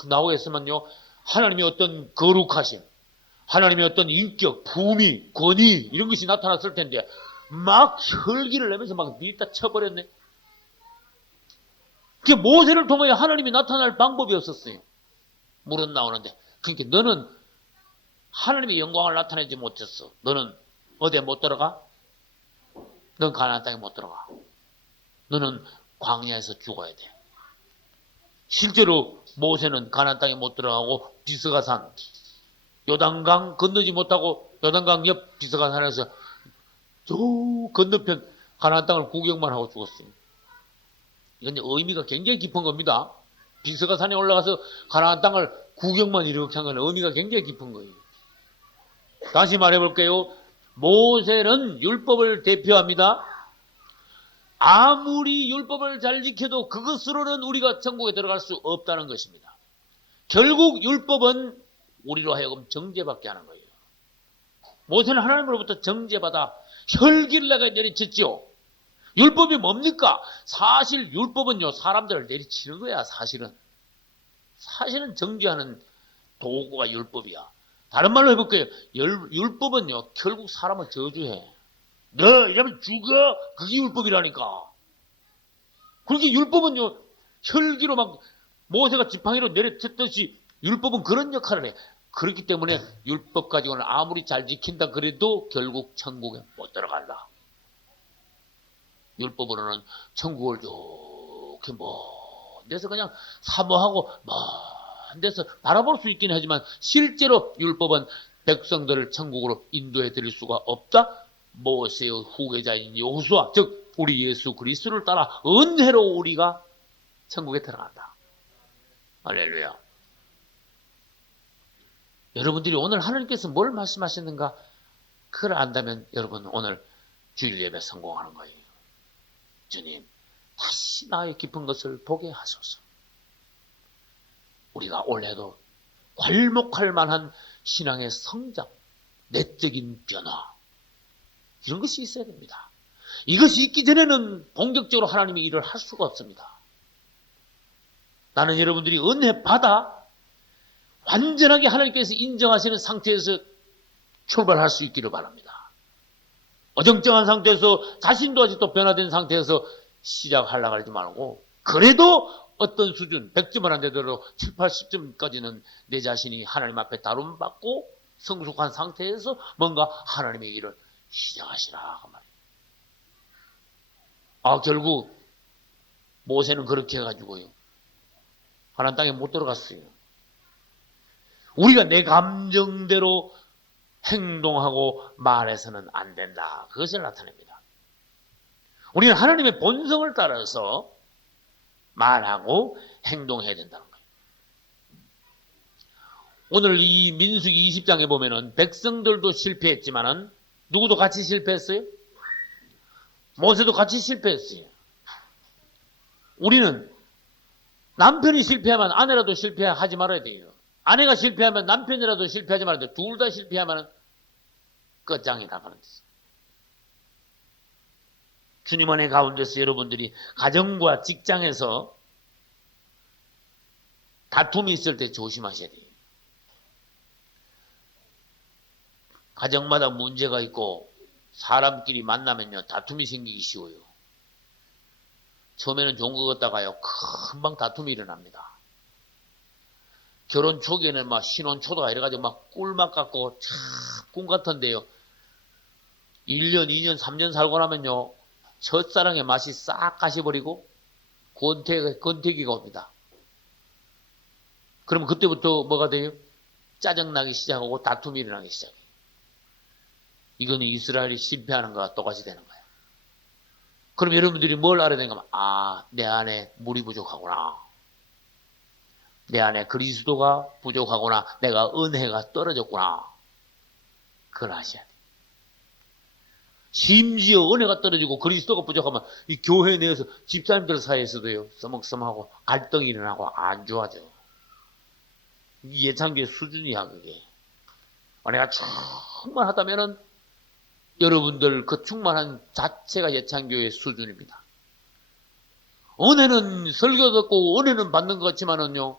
나오겠으면요, 하나님의 어떤 거룩하심, 하나님의 어떤 인격, 품위, 권위 이런 것이 나타났을 텐데 막 혈기를 내면서 막 밀다 쳐버렸네. 그게 모세를 통하여 하나님이 나타날 방법이 없었어요. 물은 나오는데. 그러니까 너는 하나님의 영광을 나타내지 못했어. 너는 어디에 못 들어가? 넌 가나안 땅에 못 들어가. 너는 광야에서 죽어야 돼. 실제로 모세는 가나안 땅에 못 들어가고 비스가산, 요단강 건너지 못하고 요단강 옆 비스가산에서 저 건너편 가나안 땅을 구경만 하고 죽었어요. 이건 의미가 굉장히 깊은 겁니다. 비스가산에 올라가서 가나안 땅을 구경만 이렇게 한 건 의미가 굉장히 깊은 거예요. 다시 말해볼게요. 모세는 율법을 대표합니다. 아무리 율법을 잘 지켜도 그것으로는 우리가 천국에 들어갈 수 없다는 것입니다. 결국 율법은 우리로 하여금 정죄받게 하는 거예요. 모세는 하나님으로부터 정죄받아 혈기를 내리쳤죠. 율법이 뭡니까? 사실 율법은요 사람들을 내리치는 거야. 사실은 정죄하는 도구가 율법이야. 다른 말로 해볼게요. 율법은요 결국 사람을 저주해. 너 이러면 죽어. 그게 율법이라니까. 그렇게 율법은요 혈기로 막 모세가 지팡이로 내려쳤듯이 율법은 그런 역할을 해. 그렇기 때문에 율법 가지고는 아무리 잘 지킨다 그래도 결국 천국에 못 들어간다. 율법으로는 천국을 좋게 데서 그냥 사모하고 먼 데서 바라볼 수 있긴 하지만 실제로 율법은 백성들을 천국으로 인도해 드릴 수가 없다. 모세의 후계자인 여호수아, 즉 우리 예수 그리스도를 따라 은혜로 우리가 천국에 들어간다. 할렐루야. 여러분들이 오늘 하나님께서 뭘 말씀하셨는가 그걸 안다면 여러분 오늘 주일 예배 성공하는 거예요. 주님 다시 나의 깊은 것을 보게 하소서. 우리가 올해도 괄목할 만한 신앙의 성장, 내적인 변화 이런 것이 있어야 됩니다. 이것이 있기 전에는 본격적으로 하나님의 일을 할 수가 없습니다. 나는 여러분들이 은혜 받아 완전하게 하나님께서 인정하시는 상태에서 출발할 수 있기를 바랍니다. 어정쩡한 상태에서 자신도 아직도 변화된 상태에서 시작하려고 하지 말고 그래도 어떤 수준 100점은 안 되더라도 7, 80점까지는 내 자신이 하나님 앞에 다룸받고 성숙한 상태에서 뭔가 하나님의 일을 시작하시라 그 말이에요. 결국 모세는 그렇게 해가지고요 하나님 땅에 못 들어갔어요. 우리가 내 감정대로 행동하고 말해서는 안 된다. 그것을 나타냅니다. 우리는 하나님의 본성을 따라서 말하고 행동해야 된다는 거예요. 오늘 이 민수기 20장에 보면은 백성들도 실패했지만은 누구도 같이 실패했어요? 모세도 같이 실패했어요. 우리는 남편이 실패하면 아내라도 실패하지 말아야 돼요. 아내가 실패하면 남편이라도 실패하지 말아야 돼요. 둘 다 실패하면 끝장이다 그런 뜻이에요. 주님 안에 가운데서 여러분들이 가정과 직장에서 다툼이 있을 때 조심하셔야 돼요. 가정마다 문제가 있고 사람끼리 만나면요 다툼이 생기기 쉬워요. 처음에는 좋은 것 같다가요 금방 다툼이 일어납니다. 결혼 초기에는 막 신혼 초도가 이래가지고 막 꿀맛 같고 참 꿈 같은데요 1년, 2년, 3년 살고 나면요 첫사랑의 맛이 싹 가셔버리고 권태기가 옵니다. 그러면 그때부터 뭐가 돼요? 짜증나기 시작하고 다툼이 일어나기 시작해요. 이거는 이스라엘이 실패하는 거와 똑같이 되는 거예요. 그럼 여러분들이 뭘 알아야 되는가 하면 내 안에 물이 부족하구나. 내 안에 그리스도가 부족하구나. 내가 은혜가 떨어졌구나. 그걸 아셔야 돼요. 심지어 은혜가 떨어지고 그리스도가 부족하면 이 교회 내에서 집사님들 사이에서도요 써먹써먹하고 갈등이 일어나고 안 좋아져. 이 예창교의 수준이야 그게. 은혜가 충만하다면은 여러분들 그 충만한 자체가 예창교의 수준입니다. 은혜는 설교 듣고 은혜는 받는 것 같지만은요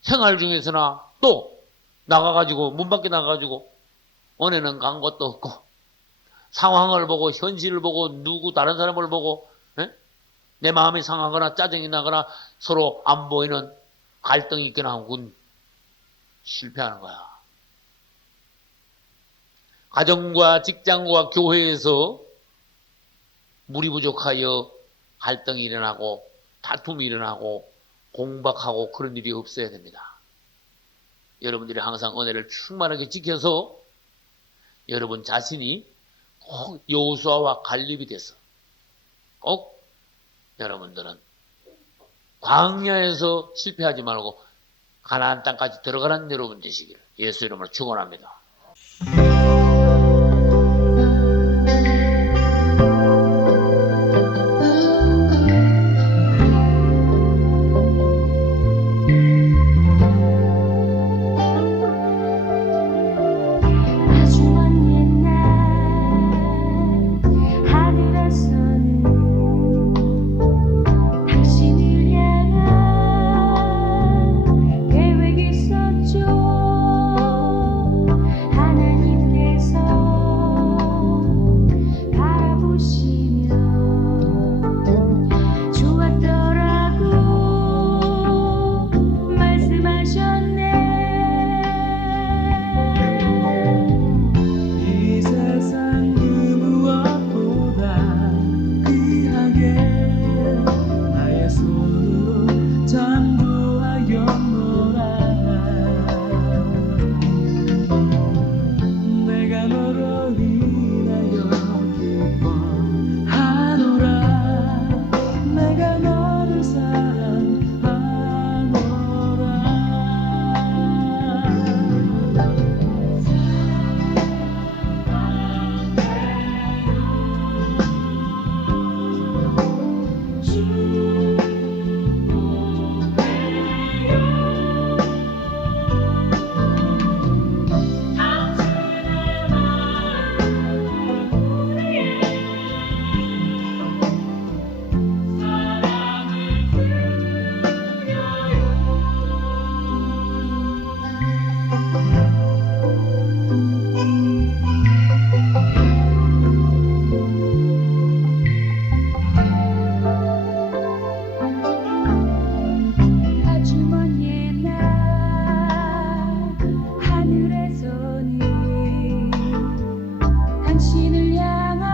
생활 중에서나 또 나가가지고 문 밖에 나가가지고 은혜는 간 것도 없고 상황을 보고 현실을 보고 누구 다른 사람을 보고 내 마음이 상하거나 짜증이 나거나 서로 안 보이는 갈등이 있거나 하고 실패하는 거야. 가정과 직장과 교회에서 물이 부족하여 갈등이 일어나고 다툼이 일어나고 공박하고 그런 일이 없어야 됩니다. 여러분들이 항상 은혜를 충만하게 지켜서 여러분 자신이 꼭 여호수아와 갈렙이 돼서 꼭 여러분들은 광야에서 실패하지 말고 가나안 땅까지 들어가는 여러분 되시기를 예수 이름으로 축원합니다. 당신을 향한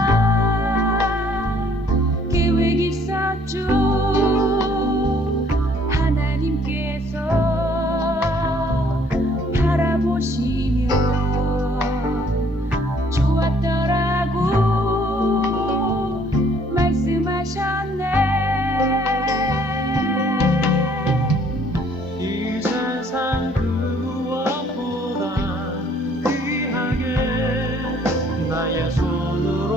계획이 있었죠. 하나님께서 바라보시며 좋았더라고 말씀하셨네. 이 세상 그 무엇보다 귀하게 나의 손으로